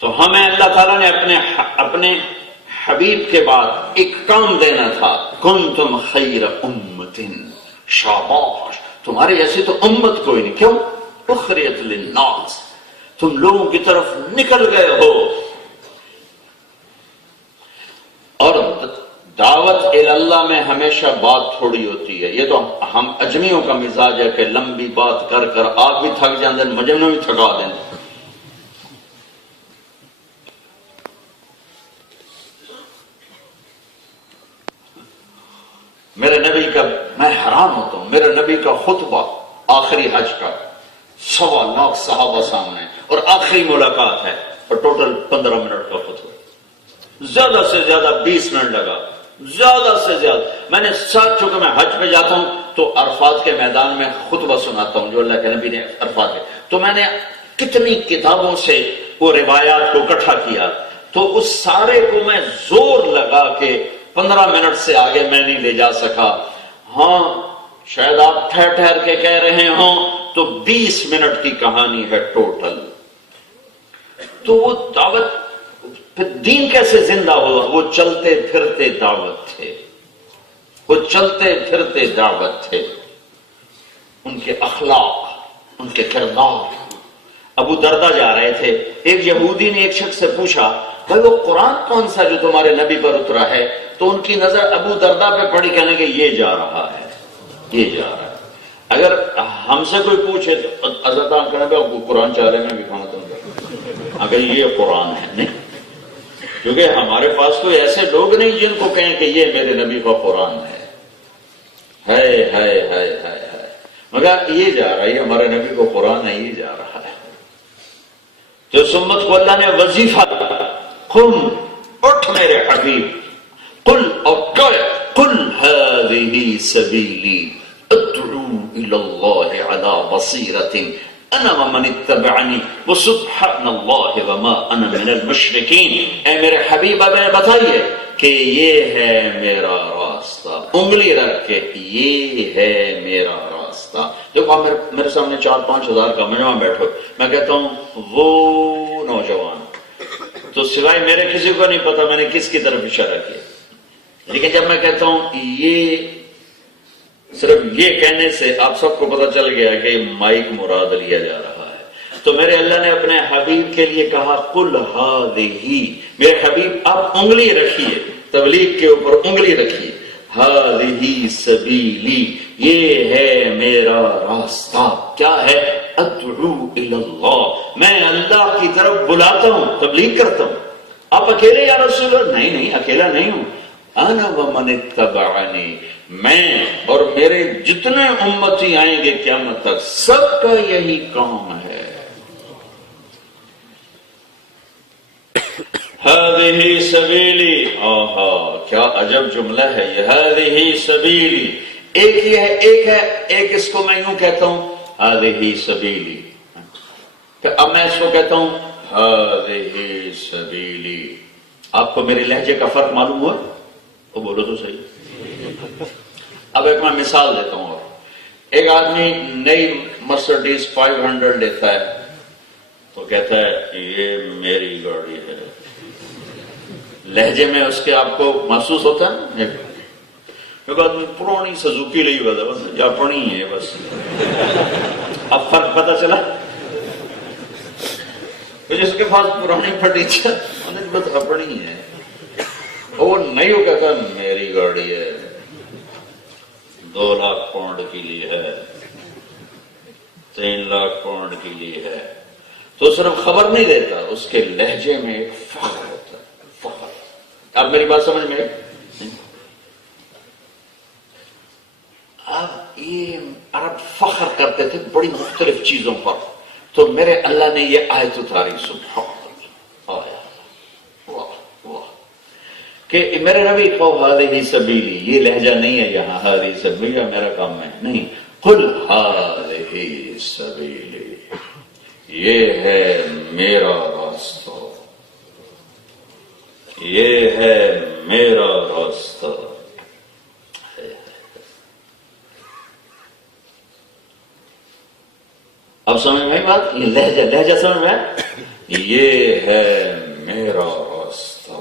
تو ہمیں اللہ تعالیٰ نے اپنے حبیب کے بعد ایک کام دینا تھا، کنتم خیر امت، شاباش، تمہارے جیسے تو امت کوئی نہیں، کیوں؟ اخرجت للناس، تم لوگوں کی طرف نکل گئے ہو، اور دعوت اللہ میں ہمیشہ بات تھوڑی ہوتی ہے. یہ تو ہم اجمیوں کا مزاج ہے کہ لمبی بات کر کر آپ بھی تھک جاندے مجمع بھی تھکا دیں. میرے نبی کا میں حیران ہوتا ہوں، میرے نبی کا خطبہ آخری حج کا 1.25 لاکھ صحابہ سامنے اور آخری ملاقات ہے اور ٹوٹل 15 منٹ کا خطبہ. زیادہ سے زیادہ 20 منٹ لگا، زیادہ سے زیادہ. میں نے ساتھ چونکہ میں حج پہ جاتا ہوں تو عرفات کے میدان میں خطبہ سناتا ہوں جو اللہ کے نبی نے عرفات کے، تو میں نے کتنی کتابوں سے وہ روایات کو اکٹھا کیا تو اس سارے کو میں زور لگا کے 15 منٹ سے آگے میں نہیں لے جا سکا. ہاں شاید آپ ٹھہر ٹھہر کے کہہ رہے ہوں تو 20 منٹ کی کہانی ہے ٹوٹل. تو وہ دعوت پھر دین کیسے زندہ ہوا؟ وہ چلتے پھرتے دعوت تھے، وہ چلتے پھرتے دعوت تھے. ان کے اخلاق، ان کے کردار. ابو دردہ جا رہے تھے، ایک یہودی نے ایک شخص سے پوچھا بھائی وہ قرآن کون سا جو تمہارے نبی پر اترا ہے؟ تو ان کی نظر ابو دردہ پہ پڑی، کہنے کہ یہ جا رہا ہے، یہ جا رہا ہے. اگر ہم سے کوئی پوچھے تو حضرت کہنے کہ قرآن چاہ رہے میں بھی کھانا تم، اگر یہ قرآن ہے نہیں، کیونکہ ہمارے پاس کوئی ایسے لوگ نہیں جن کو کہیں کہ یہ میرے نبی کا قرآن ہے. مگر یہ جا رہا ہے، یہ ہمارے نبی کو قرآن ہے، یہ جا رہا ہے. تو سمت کو اللہ نے وظیفہ قم، اٹھ میرے حبیب، قل اور قل هذه سبیلی ادعو الى اللہ علی بصیرۃ انا ومن اتبعنی وسبحان اللہ وما انا من المشرکین. اے میرے حبیب اب بتائیے کہ یہ ہے میرا راستہ، انگلی رکھ کے یہ ہے میرا راستہ. دیکھو آپ میرے سامنے 4-5 ہزار کا مجمع بیٹھو، میں کہتا ہوں وہ نوجوان، تو سوائے میرے کسی کو نہیں پتا میں نے کس کی طرف اشارہ کیا. لیکن جب میں کہتا ہوں یہ، صرف یہ کہنے سے آپ سب کو پتا چل گیا کہ مائک مراد لیا جا رہا ہے. تو میرے اللہ نے اپنے حبیب کے لیے کہا قل ہذہ، میرے حبیب آپ انگلی رکھیے، تبلیغ کے اوپر انگلی رکھیے. ہذہ سبیلی، یہ ہے میرا راستہ. کیا ہے؟ ادعو الی اللہ، میں اللہ کی طرف بلاتا ہوں، تبلیغ کرتا ہوں. آپ اکیلے یا رسول اللہ؟ نہیں اکیلا نہیں ہوں. انا ومن اتبعنی، میں اور میرے جتنے امتی آئیں گے قیامت تک سب کا یہی کام ہے. ہذہ سبیلی، آہا کیا عجب جملہ ہے یہ، ہذہ سبیلی. ایک ہی ہے، ایک اس کو میں یوں کہتا ہوں ہذہ سبیلی، اب میں اس کو کہتا ہوں ہذہ سبیلی. آپ کو میرے لہجے کا فرق معلوم ہوا؟ وہ بولو تو صحیح. اب ایک میں مثال دیتا ہوں. اور ایک آدمی نئی مرسڈیز 500 لیتا ہے تو کہتا ہے یہ میری گاڑی ہے. لہجے میں اس کے آپ کو محسوس ہوتا ہے. ایک آدمی پرانی سزوکی لی ہوتا ہے، بس یا پڑی ہے بس. اب فرق پتا چلا، جس کے پاس پرانی فرنیچر بس اپنی ہے، وہ نہیں ہو کہتا میری گاڑی ہے 2 لاکھ پاؤنڈ کے لیے ہے، 3 لاکھ پاؤنڈ کے لیے ہے. تو صرف خبر نہیں دیتا، اس کے لہجے میں ایک فخر ہوتا ہے. فخر. آپ میری بات سمجھ میں؟ اب یہ عرب فخر کرتے تھے بڑی مختلف چیزوں پر. تو میرے اللہ نے یہ آیت اتاری، سبحان اللہ، کہ میرے نبی کو ہذہ سبیلی، یہ لہجہ نہیں ہے یہاں ہذہ سبیلی میرا کام ہے نہیں. قل ہذہ سبیلی، یہ ہے میرا راستہ، یہ ہے میرا راستہ. اب سمجھ میں بات؟ یہ لہجہ سمجھ میں؟ یہ ہے میرا راستہ.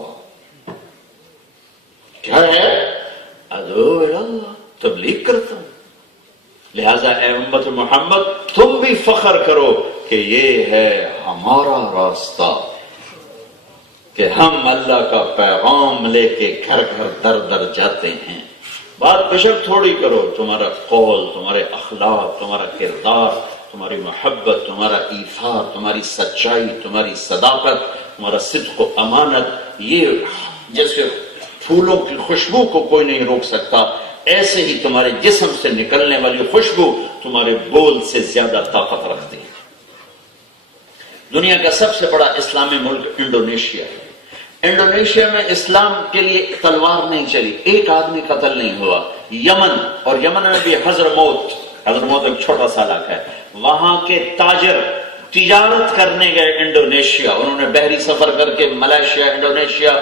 کیا ہے؟ ادعو الی اللہ، تبلیغ کرتا ہوں. لہذا اے امت محمد تم بھی فخر کرو کہ یہ ہے ہمارا راستہ، کہ ہم اللہ کا پیغام لے کے گھر گھر در در جاتے ہیں. بات کشپ تھوڑی کرو، تمہارا قول، تمہارے اخلاق، تمہارا کردار، تمہاری محبت، تمہارا ایثار، تمہاری سچائی، تمہاری صداقت، تمہارا صدق و امانت، یہ جیسے پھولوں کی خوشبو کو کوئی نہیں روک سکتا، ایسے ہی تمہارے جسم سے نکلنے والی خوشبو تمہارے بول سے زیادہ طاقت رکھتی ہے. دنیا کا سب سے بڑا اسلامی ملک انڈونیشیا ہے. انڈونیشیا میں اسلام کے لیے تلوار نہیں چلی، ایک آدمی قتل نہیں ہوا. یمن، اور یمن میں بھی حضرموت ایک چھوٹا سا علاقہ ہے، وہاں کے تاجر تجارت کرنے گئے انڈونیشیا. انہوں نے بحری سفر کر کے ملائیشیا، انڈونیشیا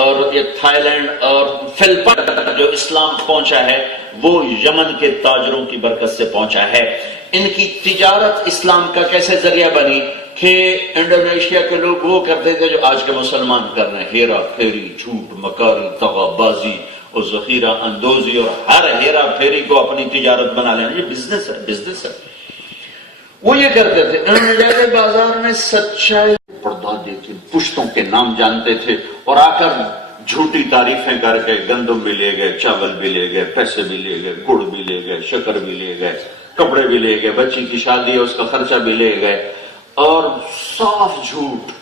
اور یہ تھائی لینڈ اور فلپائن جو اسلام پہنچا ہے وہ یمن کے تاجروں کی برکت سے پہنچا ہے. ان کی تجارت اسلام کا کیسے ذریعہ بنی کہ انڈونیشیا کے لوگ وہ کرتے تھے جو آج کے مسلمان کر رہے ہیں، ہیرا پھیری، جھوٹ، مکاری، دغا بازی اور ذخیرہ اندوزی، اور ہر ہیرا پھیری کو اپنی تجارت بنا لینا. یہ بزنس ہے. وہ یہ کرتے تھے. انہوں نے جیسے بازار میں سچائی پردادے تھے، پشتوں کے نام جانتے تھے، اور آ کر جھوٹی تعریفیں کر کے گندم بھی لے گئے، چاول بھی لے گئے، پیسے بھی لے گئے، گڑ بھی لے گئے، شکر بھی لے گئے، کپڑے بھی لے گئے، بچی کی شادی ہے اس کا خرچہ بھی لے گئے. اور صاف جھوٹ.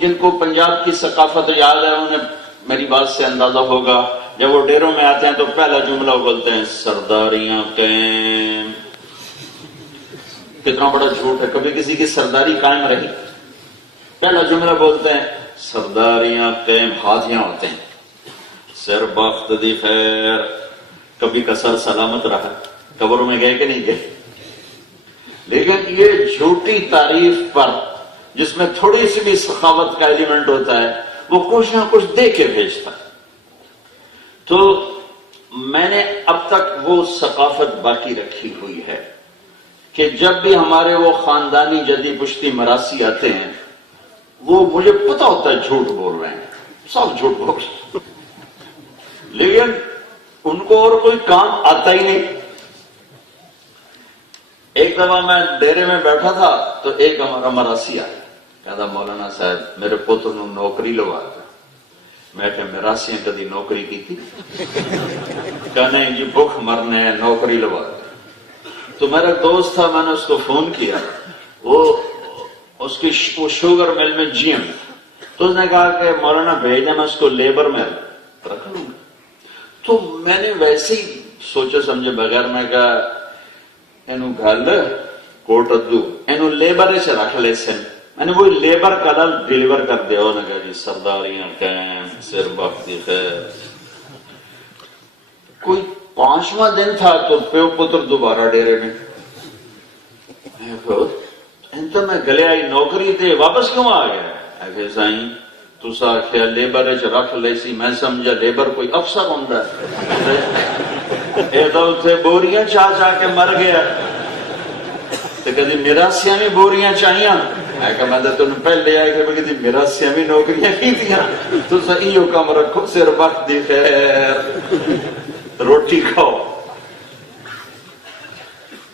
جن کو پنجاب کی ثقافت یاد ہے انہیں میری بات سے اندازہ ہوگا، جب وہ ڈیروں میں آتے ہیں تو پہلا جملہ بولتے ہیں سرداریاں قائم. کتنا بڑا جھوٹ ہے. کبھی کسی کی سرداری قائم رہی؟ پہلا جملہ بولتے ہیں سرداریاں قائم. ہاتھیاں ہوتے ہیں سر بخت دی خیر. کبھی کا سر سلامت رہا؟ قبروں میں گئے کہ نہیں گئے؟ لیکن یہ جھوٹی تعریف پر جس میں تھوڑی سی بھی سخاوت کا ایلیمنٹ ہوتا ہے وہ کچھ نہ کچھ دے کے بھیجتا ہے. تو میں نے اب تک وہ ثقافت باقی رکھی ہوئی ہے کہ جب بھی ہمارے وہ خاندانی جدی پشتی مراسی آتے ہیں وہ مجھے پتا ہوتا ہے جھوٹ بول رہے ہیں، سب جھوٹ بول رہے ہیں، لیکن ان کو اور کوئی کام آتا ہی نہیں. ایک دفعہ میں ڈیرے میں بیٹھا تھا تو ایک ہمارا مراسی آیا، کہتا مولانا صاحب میرے پوتر نو نوکری لوا دے. میں کہ مراسیاں کدی نوکری کی تھی؟ کہا نہیں جی بھوک مرنے ہے، نوکری لوا دے. تو میرا دوست تھا، میں نے اس کو فون کیا، وہ شوگر مل میں جی ایم، تو اس نے کہا کہ مولانا بھیجنا، میں اس کو لیبر میں رکھ لوں گا. تو میں نے ویسے ہی سوچے سمجھے بغیر میں کہا اینو گل کوٹ ادو اینو لیبر سے رکھ لے سن. میں نے وہی لیبر کا لل ڈیلیور کر دیا. انہوں نے کہا جی سرداریاں قائم، سر بخت دی خیر. کوئی 5واں دن تھا تو پیو پتر دوبارہ ڈیرے میں. تو میں گلے آئی نوکری تے واپس کیوں آ گیا؟ سائیں تسا آخیا لیبر رکھ لے سی، میں سمجھا لیبر کوئی افسر ہوندا ہے. یہ تو اتنے بوریاں چاہ چاہ کے مر گیا. تو کدی مراسیاں بھی بوریاں چاہیے. میں تو پہلے آئے کہ کدی مراسیاں بھی نوکریاں کی تھی. تو ایو کام رکھو، سر وقت دی خیر، روٹی کھاؤ.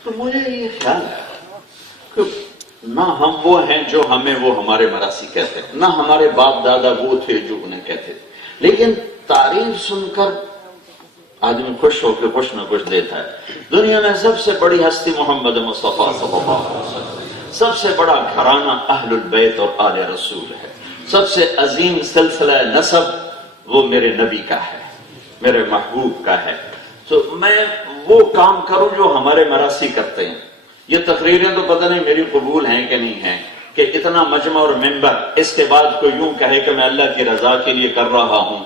تو مجھے یہ خیال ہے کہ نہ ہم وہ ہیں جو ہمیں وہ ہمارے مراسی کہتے ہیں، نہ ہمارے باپ دادا وہ تھے جو انہیں کہتے تھے. لیکن تعریف سن کر آدمی خوش ہو کے کچھ نہ کچھ دیتا ہے. دنیا میں سب سے بڑی ہستی محمد مصطفیٰ صلی اللہ علیہ وسلم. سب سے بڑا گھرانہ اہل البیت اور آل رسول ہے. سب سے عظیم سلسلہ نسب وہ میرے نبی کا ہے، میرے محبوب کا ہے. تو میں وہ کام کروں جو ہمارے مراسی کرتے ہیں. یہ تقریریں تو پتہ نہیں میری قبول ہیں کہ نہیں ہیں، کہ اتنا مجمع اور منبر، اس کے بعد کوئی یوں کہے کہ میں اللہ کی رضا کے لیے کر رہا ہوں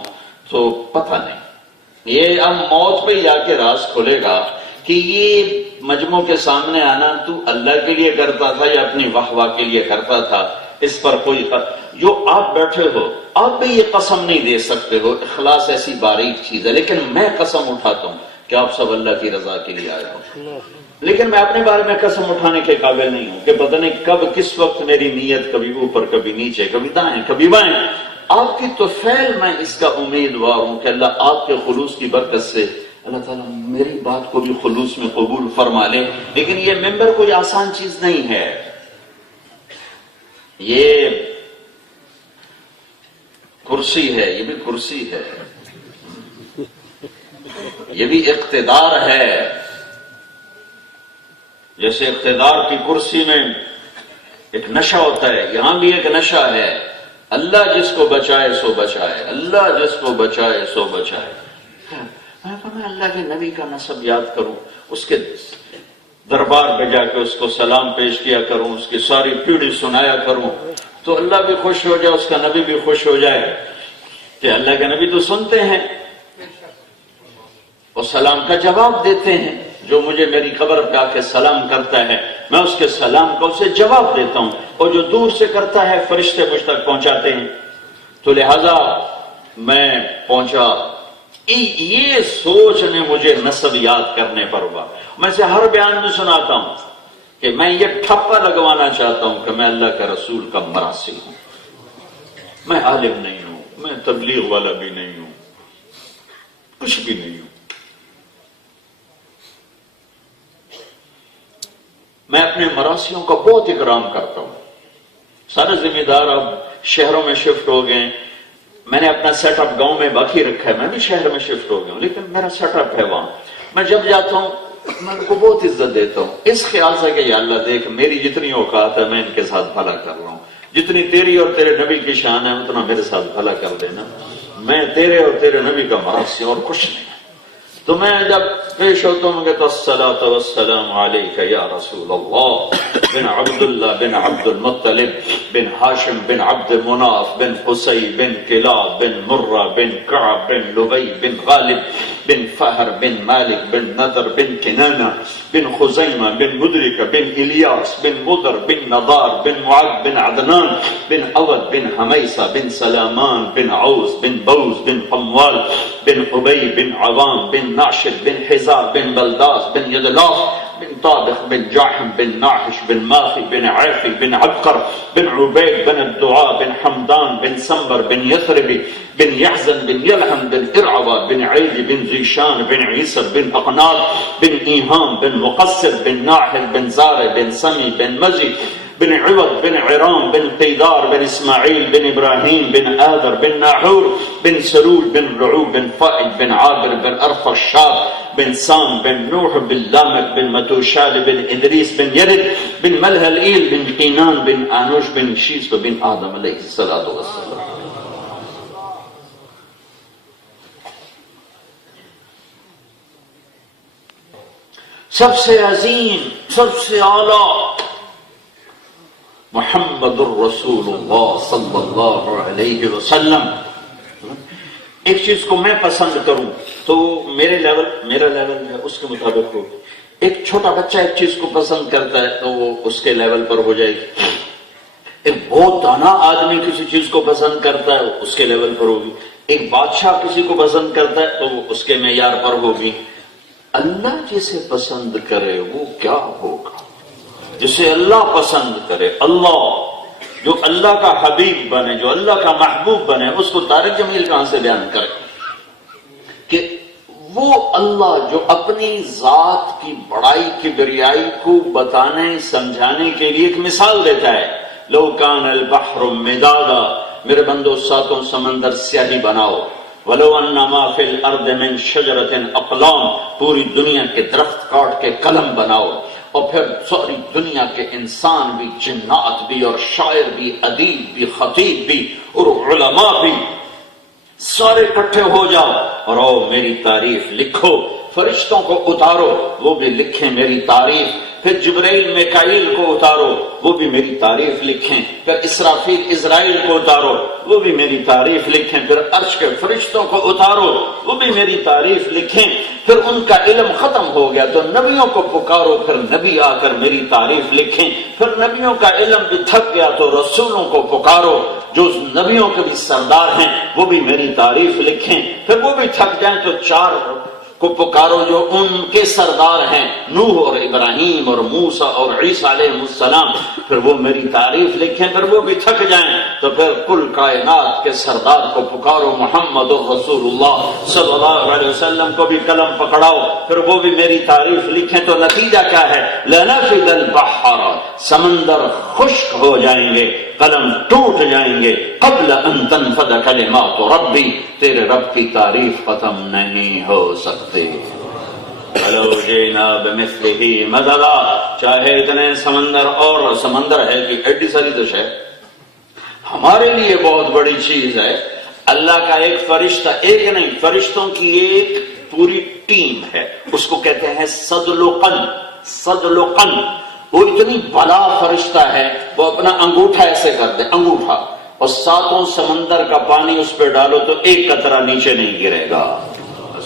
تو پتہ نہیں. یہ اب موت پہ ہی آ کے راز کھلے گا کہ یہ مجموع کے سامنے آنا تو اللہ کے لیے کرتا تھا یا اپنی واہ واہ کے لیے کرتا تھا. اس پر کوئی جو آپ بیٹھے ہو آپ بھی یہ قسم نہیں دے سکتے ہو. اخلاص ایسی باریک چیز ہے، لیکن میں قسم اٹھاتا ہوں کہ آپ سب اللہ کی رضا کے لیے آئے ہو. لیکن میں اپنے بارے میں قسم اٹھانے کے قابل نہیں ہوں کہ پتہ نہیں کب کس وقت میری نیت کبھی اوپر کبھی نیچے، کبھی دائیں کبھی بائیں. آپ کی تو فعل میں اس کا امیدوار ہوں کہ اللہ آپ کے خلوص کی برکت سے اللہ تعالیٰ میری بات کو بھی خلوص میں قبول فرما لے. لیکن یہ ممبر کوئی آسان چیز نہیں ہے. یہ کرسی ہے، یہ بھی کرسی ہے، یہ بھی اقتدار ہے. جیسے اقتدار کی کرسی میں ایک نشہ ہوتا ہے، یہاں بھی ایک نشہ ہے. اللہ جس کو بچائے سو بچائے، اللہ جس کو بچائے سو بچائے. میں اللہ کے نبی کا نسب یاد کروں، اس کے دربار پہ جا کے اس کو سلام پیش کیا کروں، اس کی ساری پیڑھی سنایا کروں، تو اللہ بھی خوش ہو جائے، اس کا نبی بھی خوش ہو جائے. کہ اللہ کے نبی تو سنتے ہیں اور سلام کا جواب دیتے ہیں. جو مجھے میری قبر پہ آ کے سلام کرتا ہے، میں اس کے سلام کا اسے جواب دیتا ہوں، اور جو دور سے کرتا ہے فرشتے مجھ تک پہنچاتے ہیں. تو لہذا میں پہنچا. یہ سوچ نے مجھے نسب یاد کرنے پر ہوا. میں سے ہر بیان میں سناتا ہوں کہ میں یہ ٹھپا لگوانا چاہتا ہوں کہ میں اللہ کے رسول کا مراسی ہوں. میں عالم نہیں ہوں، میں تبلیغ والا بھی نہیں ہوں، کچھ بھی نہیں ہوں. میں اپنے مراسیوں کا بہت اکرام کرتا ہوں. سارے ذمہ دار اب شہروں میں شفٹ ہو گئے. میں نے اپنا سیٹ اپ گاؤں میں باقی رکھا ہے، میں بھی شہر میں شفٹ ہو گیا ہوں، لیکن میرا سیٹ اپ ہے وہاں. میں جب جاتا ہوں میں ان کو بہت عزت دیتا ہوں، اس خیال سے کہ یا اللہ دیکھ میری جتنی اوقات ہے میں ان کے ساتھ بھلا کر رہا ہوں، جتنی تیری اور تیرے نبی کی شان ہے اتنا میرے ساتھ بھلا کر دینا. میں تیرے اور تیرے نبی کا مراسی اور کچھ نہیں. تو میں جب پیش ہوتا ہوں کہتا الصلاۃ والسلام علیک یا رسول اللہ بن عبداللہ بن عبد المطلب بن ہاشم بن عبد مناف بن قصی بن کلاب بن مرہ بن کعب بن لبی بن غالب بن فہر بن مالک بن نضر بن کنانہ بن خزیمہ بن مدرک بن الیاس بن مضر بن نضار بن معد بن عدنان بن اود بن حمیسہ بن سلامان بن عوس بن بوز بن قموال بن عبی بن عوام بن ناشد بن حزار بن بلداس بن یدلاف بن طابخ بن جاحم بن ناحش بن ماخي بن عافي بن عبقر بن عبيد بن الدعاء بن حمدان بن سنبر بن يثربي بن يحزن بن يلحم بن إرعوى بن عيد بن زيشان بن عيسر بن أقناط بن إيهام بن مقصر بن ناحل بن زارع بن سمي بن مزي بن عوض بن عرام بن قيدار بن إسماعيل بن إبراهيم بن آذر بن ناحور بن سرول بن رعوب بن فائد بن عابر بن أرفى الشاب بن سام بن نوح بن لامك بن متوشال بن إدريس بن يرد بن ملهلئيل بن قينان بن آنوش بن شيس بن آدم عليه الصلاة والسلام. سب سے عظیم، سب سے اعلیٰ محمد الرسول اللہ صلی اللہ علیہ وسلم. ایک چیز کو میں پسند کروں تو میرا لیول ہے اس کے مطابق ہو. ایک چھوٹا بچہ ایک چیز کو پسند کرتا ہے تو وہ اس کے لیول پر ہو جائے گی. ایک بہت دانا آدمی کسی چیز کو پسند کرتا ہے اس کے لیول پر ہوگی. ایک بادشاہ کسی کو پسند کرتا ہے تو وہ اس کے معیار پر ہوگی. اللہ جسے پسند کرے وہ کیا ہوگا؟ جسے اللہ پسند کرے، اللہ جو اللہ کا حبیب بنے، جو اللہ کا محبوب بنے، اس کو طارق جمیل کہاں سے بیان کرے کہ وہ اللہ جو اپنی ذات کی بڑائی کی بریائی کو بتانے سمجھانے کے لیے ایک مثال دیتا ہے. لو کان البحر مدادا، میرے بندو ساتوں سمندر سیاہی بناؤ. ولو انما فی الارض من شجرۃ اقلام، پوری دنیا کے درخت کاٹ کے قلم بناؤ، اور پھر ساری دنیا کے انسان بھی، جنات بھی، اور شاعر بھی، ادیب بھی، خطیب بھی، اور علماء بھی، سارے اکٹھے ہو جاؤ اور او میری تعریف لکھو. فرشتوں کو اتارو وہ بھی لکھیں میری تعریف. پھر جبرائیل میکائیل کو اتارو وہ بھی میری تعریف لکھیں. پھر اسرافیل اسرائیل کو اتارو وہ بھی میری تعریف لکھیں. پھر عرش کے فرشتوں کو اتارو وہ بھی میری تعریف لکھیں. پھر ان کا علم ختم ہو گیا تو نبیوں کو پکارو، پھر نبی آ کر میری تعریف لکھیں. پھر نبیوں کا علم بھی تھک گیا تو رسولوں کو پکارو جو نبیوں کے بھی سردار ہیں وہ بھی میری تعریف لکھیں. پھر وہ بھی تھک جائیں تو چار کو پکارو جو ان کے سردار ہیں، نوح اور ابراہیم اور موسیٰ اور عیسیٰ علیہ السلام، پھر وہ میری تعریف لکھیں. پھر وہ بھی تھک جائیں تو پھر کل کائنات کے سردار کو پکارو، محمد رسول اللہ صلی اللہ علیہ وسلم کو بھی قلم پکڑاؤ، پھر وہ بھی میری تعریف لکھیں. تو نتیجہ کیا ہے؟ لنفد البحر، سمندر خشک ہو جائیں گے، قلم ٹوٹ جائیں گے، قبل ان تنفد کلمات ربی، تیرے رب کی تعریف ختم نہیں ہو سکتی۔ وَلَوْ جِئْنَا بِمِثْلِهِ مَدَدًا، چاہے اتنے سمندر، اور سمندر ہے کہ ایڈی ساری تو ہے، ہمارے لیے بہت بڑی چیز ہے۔ اللہ کا ایک فرشتہ، ایک نہیں، فرشتوں کی ایک پوری ٹیم ہے، اس کو کہتے ہیں صدلقن۔ صدلقن، وہ اتنی بڑا فرشتہ ہے، وہ اپنا انگوٹھا ایسے کر دے، انگوٹھا، اور ساتوں سمندر کا پانی اس پہ ڈالو تو ایک قطرہ نیچے نہیں گرے گا۔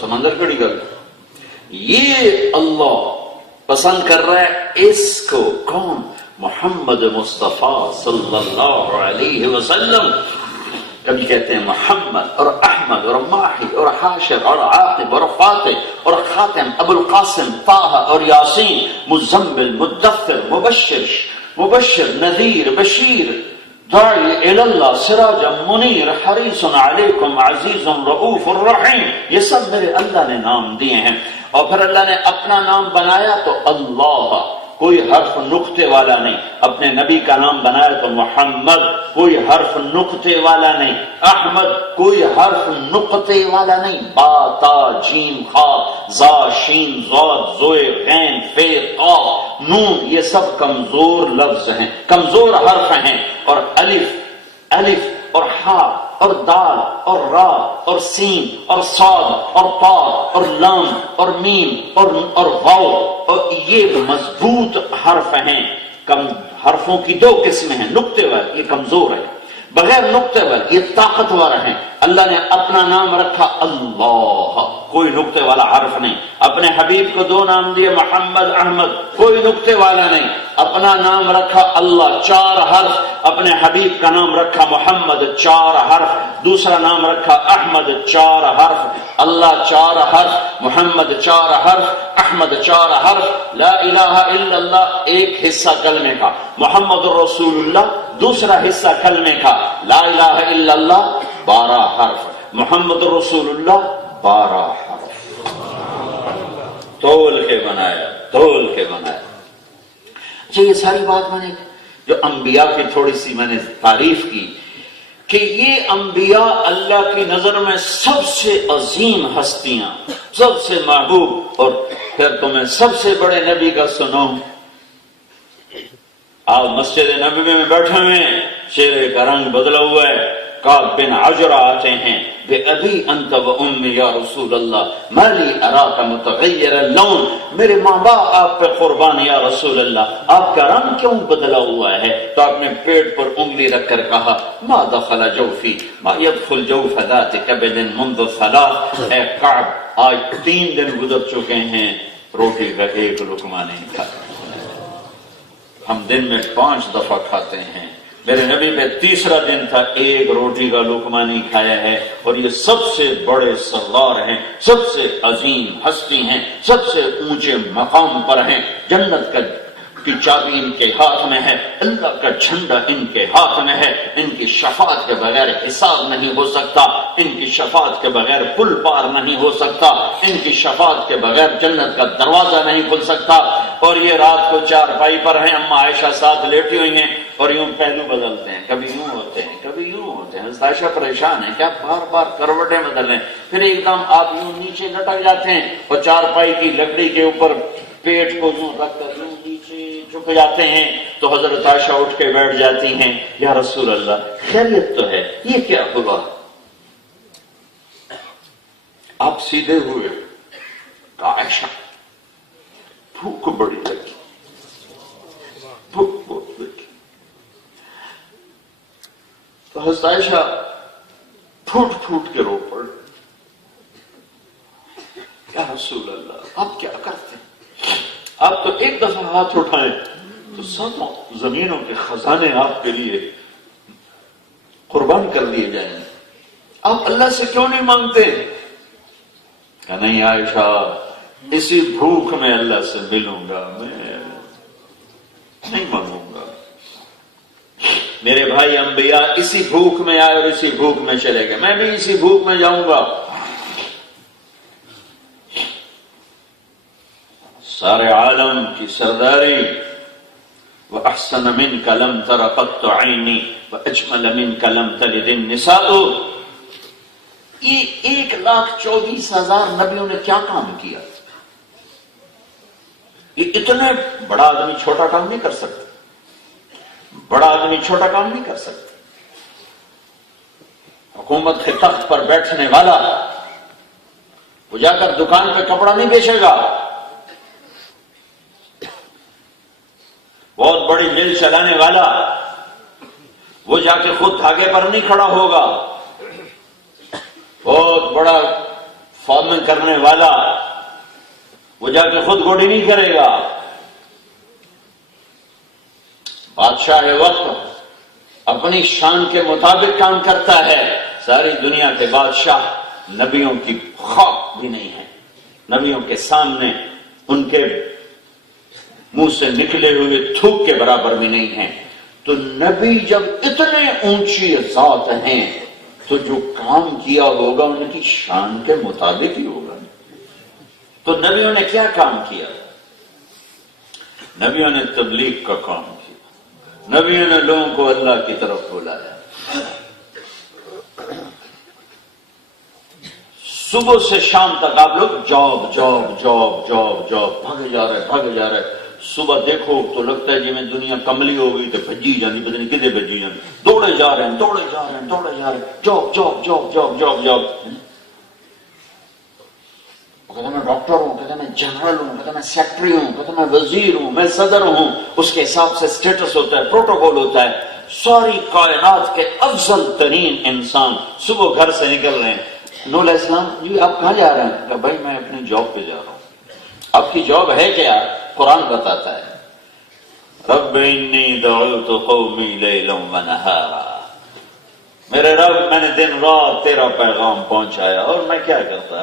سمندر کڑی گل، یہ اللہ پسند کر رہا ہے اس کو۔ کون؟ محمد مصطفیٰ صلی اللہ علیہ وسلم۔ کبھی کہتے ہیں محمد اور احمد اور ماہی اور حاشر اور عاقب اور فاتح اور خاتم، ابو القاسم، طہ اور یاسین، مزمل، مدثر، مبشر، نذیر، بشیر، داعی الی اللہ، سراج منیر، حریص علیکم، عزیز رؤوف الرحیم، یہ سب میرے اللہ نے نام دیے ہیں۔ اور پھر اللہ نے اپنا نام بنایا تو اللہ، کوئی حرف نقطے والا نہیں۔ اپنے نبی کا نام بنایا تو محمد، کوئی حرف نقطے والا نہیں۔ احمد، کوئی حرف نقطے والا نہیں۔ با، تا، جیم، خا، زا، شین، ضاد، زوئے، غین، فے، قاف، نون، یہ سب کمزور لفظ ہیں، کمزور حرف ہیں۔ اور الف اور ہا اور دال اور را اور سین اور صاد اور طا اور لام اور میم اور واو، اور یہ مضبوط حرف ہیں۔ کم حرفوں کی دو قسمیں ہیں، نقطے والے یہ کمزور ہے، بغیر نقطے والے یہ طاقتور ہیں۔ اللہ نے اپنا نام رکھا اللہ، کوئی نقطے والا حرف نہیں۔ اپنے حبیب کو دو نام دیے، محمد، احمد، کوئی نقطے والا نہیں۔ اپنا نام رکھا اللہ، 4 حرف۔ اپنے حبیب کا نام رکھا محمد، 4 حرف۔ دوسرا نام رکھا احمد، 4 حرف۔ اللہ 4 حرف، محمد 4 حرف، احمد 4 حرف۔ لا الہ الا اللہ ایک حصہ کلمے کا، محمد رسول اللہ دوسرا حصہ کلمے کا۔ لا الہ الا اللہ 12 حرف، محمد رسول اللہ 12 حرف۔ تول کے بنایا، تول کے بنایا۔ اچھا، یہ ساری بات میں نے جو انبیاء کی تھوڑی سی میں نے تعریف کی کہ یہ انبیاء اللہ کی نظر میں سب سے عظیم ہستیاں، سب سے محبوب۔ اور پھر تمہیں سب سے بڑے نبی کا سنو، آپ مسجد نبوی میں بیٹھے ہوئے ہیں، چہرے کا رنگ بدلا ہوا ہے، کعب بن عجرہ آتے ہیں، بے ابی انت و امی یا رسول اللہ مالی اراک متغیر اللون، میرے ماں باپ آپ پہ قربان یا رسول اللہ، آپ کا رنگ کیوں بدلا ہوا ہے؟ تو آپ نے پیٹ پر انگلی رکھ کر کہا ما دخل جوفی ما يدخل جوف ذات کبد منذ 3، اے کعب آج 3 دن گزر چکے ہیں، روٹی کا ایک لقمہ نہیں کھاتے، ہم دن میں 5 دفعہ کھاتے ہیں، میرے نبی پہ 3را دن تھا، ایک روٹی کا لقمہ نہیں کھایا ہے۔ اور یہ سب سے بڑے سردار ہیں، سب سے عظیم ہستی ہیں، سب سے اونچے مقام پر ہیں، جنت کی چابی ان کے ہاتھ میں ہے، اللہ کا جھنڈا ان کے ہاتھ میں ہے، ان کی شفاعت کے بغیر حساب نہیں ہو سکتا، ان کی شفاعت کے بغیر پل پار نہیں ہو سکتا، ان کی شفاعت کے بغیر جنت کا دروازہ نہیں کھل سکتا۔ اور یہ رات کو چارپائی پر ہیں، اما عائشہ ساتھ لیٹی ہوئی ہیں، اور یوں پہلو بدلتے ہیں، کبھی یوں ہوتے ہیں کبھی یوں ہوتے ہیں۔ حضرت عائشہ پریشان ہے، کیا بار بار کروٹیں بدل ہیں؟ پھر ایک دم آپ یوں نیچے لٹک جاتے ہیں اور چارپائی کی لکڑی کے اوپر پیٹ کو یوں رکھ کر یوں نیچے جھک جاتے ہیں، تو حضرت عائشہ اٹھ کے بیٹھ جاتی ہیں، یا رسول اللہ خیریت تو ہے، یہ کیا ہوا؟ آپ سیدھے ہوئے، عائشہ بھوک بڑی لگی، بھوک بہت لگی۔ تو حضرت عائشہ پھوٹ پھوٹ کے رو پڑ، یا رسول اللہ آپ کیا کرتے ہیں؟ آپ تو ایک دفعہ ہاتھ اٹھائیں تو ساتوں زمینوں کے خزانے آپ کے لیے قربان کر دیے جائیں، آپ اللہ سے کیوں نہیں مانگتے؟ کہ نہیں عائشہ، اسی بھوک میں اللہ سے ملوں گا، میں نہیں مانگوں گا۔ میرے بھائی انبیاء اسی بھوک میں آئے اور اسی بھوک میں چلے گئے، میں بھی اسی بھوک میں جاؤں گا۔ سارے عالم کی سرداری وَأَحْسَنَ مِنْكَ لَمْ تَرَ قَطُّ عَيْنِي وَأَجْمَلَ مِنْكَ لَمْ تَلِدِ النِّسَاءُ۔ یہ 1,24,000 نبیوں نے کیا کام کیا؟ یہ اتنے بڑا آدمی چھوٹا کام نہیں کر سکتا، بڑا آدمی چھوٹا کام نہیں کر سکتا۔ حکومت کے تخت پر بیٹھنے والا وہ جا کر دکان پہ کپڑا نہیں بیچے گا، بہت بڑی مل چلانے والا وہ جا کے خود دھاگے پر نہیں کھڑا ہوگا، بہت بڑا فارمنگ کرنے والا وہ جا کے خود گوڈی نہیں کرے گا۔ بادشاہ وقت اپنی شان کے مطابق کام کرتا ہے۔ ساری دنیا کے بادشاہ نبیوں کی خوف بھی نہیں ہے، نبیوں کے سامنے ان کے منہ سے نکلے ہوئے تھوک کے برابر بھی نہیں ہیں۔ تو نبی جب اتنے اونچی ذات ہیں تو جو کام کیا ہوگا ان کی شان کے مطابق ہی ہوگا۔ تو نبیوں نے کیا کام کیا؟ نبیوں نے تبلیغ کا کام کیا، نبیوں نے لوگوں کو اللہ کی طرف بلایا۔ صبح سے شام تک آپ لوگ job job job job job بھاگے جا رہے۔ صبح دیکھو تو لگتا ہے جی میں دنیا کملی ہو گئی تو بھجی جانی، پتہ نہیں کدے بھجی جانی، دوڑے جا رہے ہیں جاب کہتا میں ڈاکٹر ہوں، کہتا میں جنرل ہوں، کہتا میں سیکٹری ہوں، کہتا میں وزیر ہوں، میں صدر ہوں۔ اس کے حساب سے سٹیٹس ہوتا ہے، پروٹوکول ہوتا ہے۔ ساری کائنات کے افضل ترین انسان صبح گھر سے نکل رہے ہیں۔ نوح علیہ السلام جی آپ کہاں جا رہے ہیں؟ کہ بھائی میں اپنی جاب پہ جا رہا ہوں۔ آپ کی جاب ہے کیا؟ قرآن بتاتا ہے رب انی دعوت قومی لیلا ونہارا، میرے رب میں نے دن رات تیرا پیغام پہنچایا، اور میں کیا کرتا؟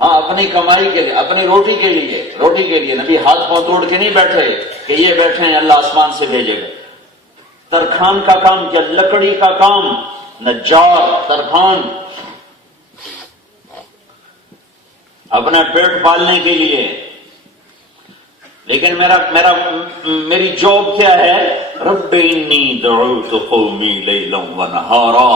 ہاں اپنی کمائی کے لیے، اپنی روٹی کے لیے نبی ہاتھ پاؤں توڑ کے نہیں بیٹھے کہ یہ بیٹھے ہیں اللہ آسمان سے بھیجے گا۔ ترخان کا کام کیا؟ لکڑی کا کام، نجار، ترخان، اپنا پیٹ پالنے کے لیے۔ لیکن میری جاب کیا ہے؟ رب انی دعوت قومی لیلا ونہارا،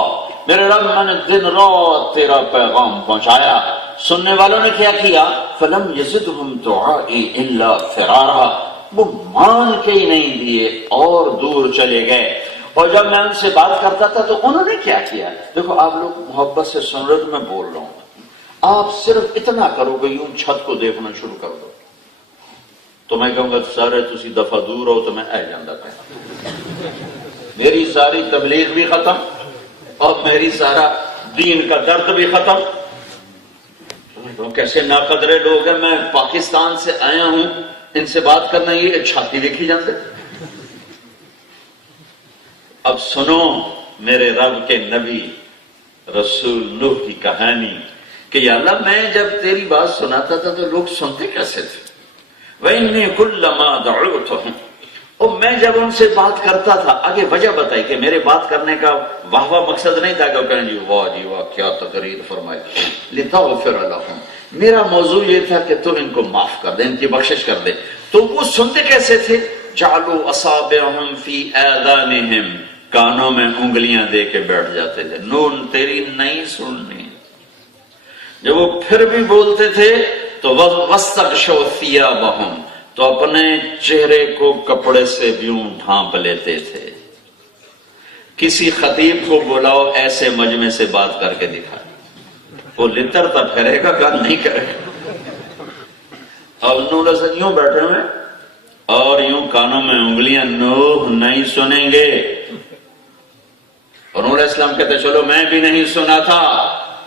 میرے رب میں نے دن رات تیرا پیغام پہنچایا۔ سننے والوں نے کیا کیا؟ فلم یزدہم دعائی الا فرارا، وہ مان کے ہی نہیں دیے اور دور چلے گئے۔ اور جب میں ان سے بات کرتا تھا تو انہوں نے کیا کیا؟ دیکھو آپ لوگ محبت سے سن رہے تو میں بول رہا ہوں، آپ صرف اتنا کرو کہ یوں چھت کو دیکھنا شروع کر دو تو میں کہوں گا سارے تسی دفعہ دور ہو تو میں اے جاندہ کہتا ہوں۔ میری ساری تبلیغ بھی ختم اور میری سارا دین کا درد بھی ختم۔ تو کیسے ناقدرے لوگ ہیں، میں پاکستان سے آیا ہوں، ان سے بات کرنا یہ چھاتی دیکھی جاندے۔ اب سنو میرے رب کے نبی رسول نوح کی کہانی کہ یا اللہ میں جب تیری بات سناتا تھا تو لوگ سنتے کیسے تھے؟ وَإِنِّي كُلَّمَا دَعُوتُهُمْ، اور میں جب ان سے بات کرتا تھا، آگے وجہ بتائی کہ میرے بات کرنے کا واہ مقصد نہیں تھا کہ وہ کہیں جی واہ کیا تقریر فرمائی، لِتَغْفِرَ لَهُمْ، میرا موضوع یہ تھا کہ تو ان کو معاف کر دے، ان کی بخشش کر دے۔ تو وہ سنتے کیسے تھے؟ جَعْلُوا أَصَابِعَهُمْ فِي آذَانِهِمْ، کانوں میں انگلیاں دے کے بیٹھ جاتے تھے، نون تیری نہیں سننی۔ جب وہ پھر بھی بولتے تھے تو وَاسْتَغْشَوْا ثِيَابَهُمْ، تو اپنے چہرے کو کپڑے سے یوں ڈھانپ لیتے تھے۔ کسی خطیب کو بلاؤ ایسے مجمع سے بات کر کے دکھا، وہ لترتا پھرے گا گل نہیں کرے گا۔ اب نور سے یوں بیٹھے ہوئے اور یوں کانوں میں انگلیاں، نوح نہیں سنیں گے۔ اور نور اسلام کہتے چلو میں بھی نہیں سنا تھا،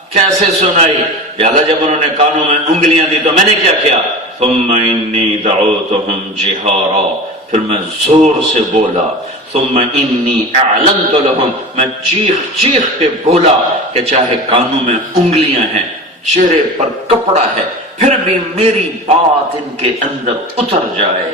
کیسے سنائی؟ لہذا جب انہوں نے کانوں میں انگلیاں دی تو میں نے کیا کیا؟ ثم انی دعوتہم جہارا، پھر میں زور سے بولا، ثم انی اعلنت لہم، میں چیخ چیخ کے بولا کہ چاہے کانوں میں انگلیاں ہیں، چہرے پر کپڑا ہے، پھر بھی میری بات ان کے اندر اتر جائے۔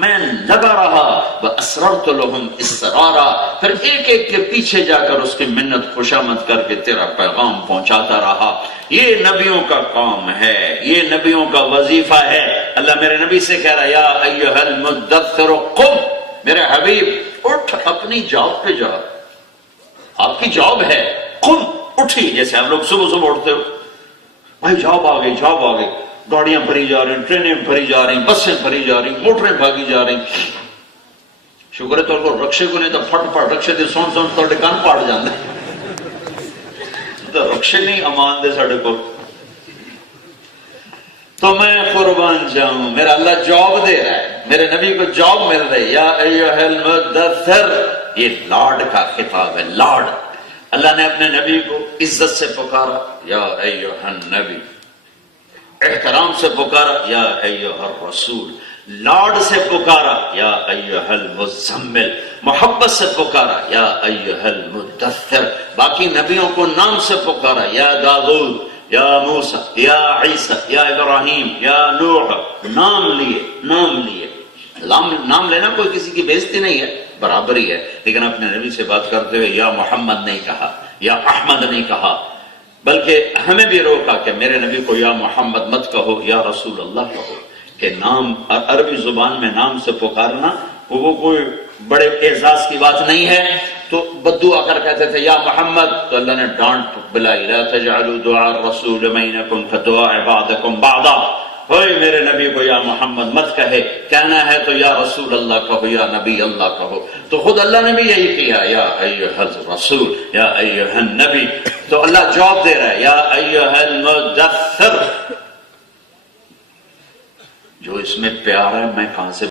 میں لگا رہا وَأَسْرَرْتُ لَهُمْ إِسْرَارًا، پھر ایک ایک کے پیچھے جا کر اس کی منت خوشامد کر کے تیرا پیغام پہنچاتا رہا۔ یہ نبیوں کا کام ہے، یہ نبیوں کا وظیفہ ہے۔ اللہ میرے نبی سے کہہ رہا یا ایھا المدثر قم، میرے حبیب اٹھ اپنی جاب پہ جا، آپ کی جاب ہے، قم اٹھی، جیسے ہم لوگ صبح صبح اٹھتے ہو، بھائی جاب آ گئی، جاب آ گئی، گاڑیاں بھری جا رہی ہیں، ٹرینیں بھری جا رہی ہیں، بسیں بھری جا رہی ہیں، موٹریں بھاگی جا رہی ہیں۔ شکر ہے تو رکشے کو نہیں تو پھٹ پھٹ رکشے دے سون سون تو کان پاڑ جاندے، تو رکشے نہیں امان دے ساڑھے کو۔ تو میں قربان جاؤں، میرا اللہ جاب دے رہا ہے، میرے نبی کو جاب مل رہی، یا ایھا المدثر، یہ لاڈ کا خطاب ہے، لاڈ۔ اللہ نے اپنے نبی کو عزت سے پکارا، یا ایھا النبی، احترام سے پکارا، یا ایھا الرسول، لاڈ سے پکارا، یا ایھا المزمل، محبت سے پکارا، یا ایھا المدثر۔ باقی نبیوں کو نام سے پکارا، یا داؤد، یا موسیٰ، یا عیسیٰ، یا ابراہیم، یا نوح، نام لیے، نام لیے۔ نام لینا کوئی کسی کی بےزتی نہیں ہے، برابری ہے، لیکن اپنے نبی سے بات کرتے ہوئے یا محمد نہیں کہا، یا احمد نہیں کہا، بلکہ ہمیں بھی روکا کہ میرے نبی کو یا محمد مت کہو، یا رسول اللہ کہو، کہ نام عربی زبان میں نام سے پکارنا وہ کوئی بڑے اعزاز کی بات نہیں ہے۔ تو بدعا کر کہتے تھے یا محمد، تو اللہ نے ڈانٹ بلائی، لا تجعلوا دعاء الرسول بینکم کدعاء بعضکم بعضا، اوے میرے نبی کو یا محمد مت کہے، کہنا ہے تو یا رسول اللہ کہو، یا نبی اللہ کہو۔ تو خود اللہ نے بھی یہی کیا، یا ایھا الرسول، یا ایھا النبی۔ تو اللہ جواب دے رہا ہے، یا ایھا المدثر۔ جو اس میں پیار ہے میں کہاں سے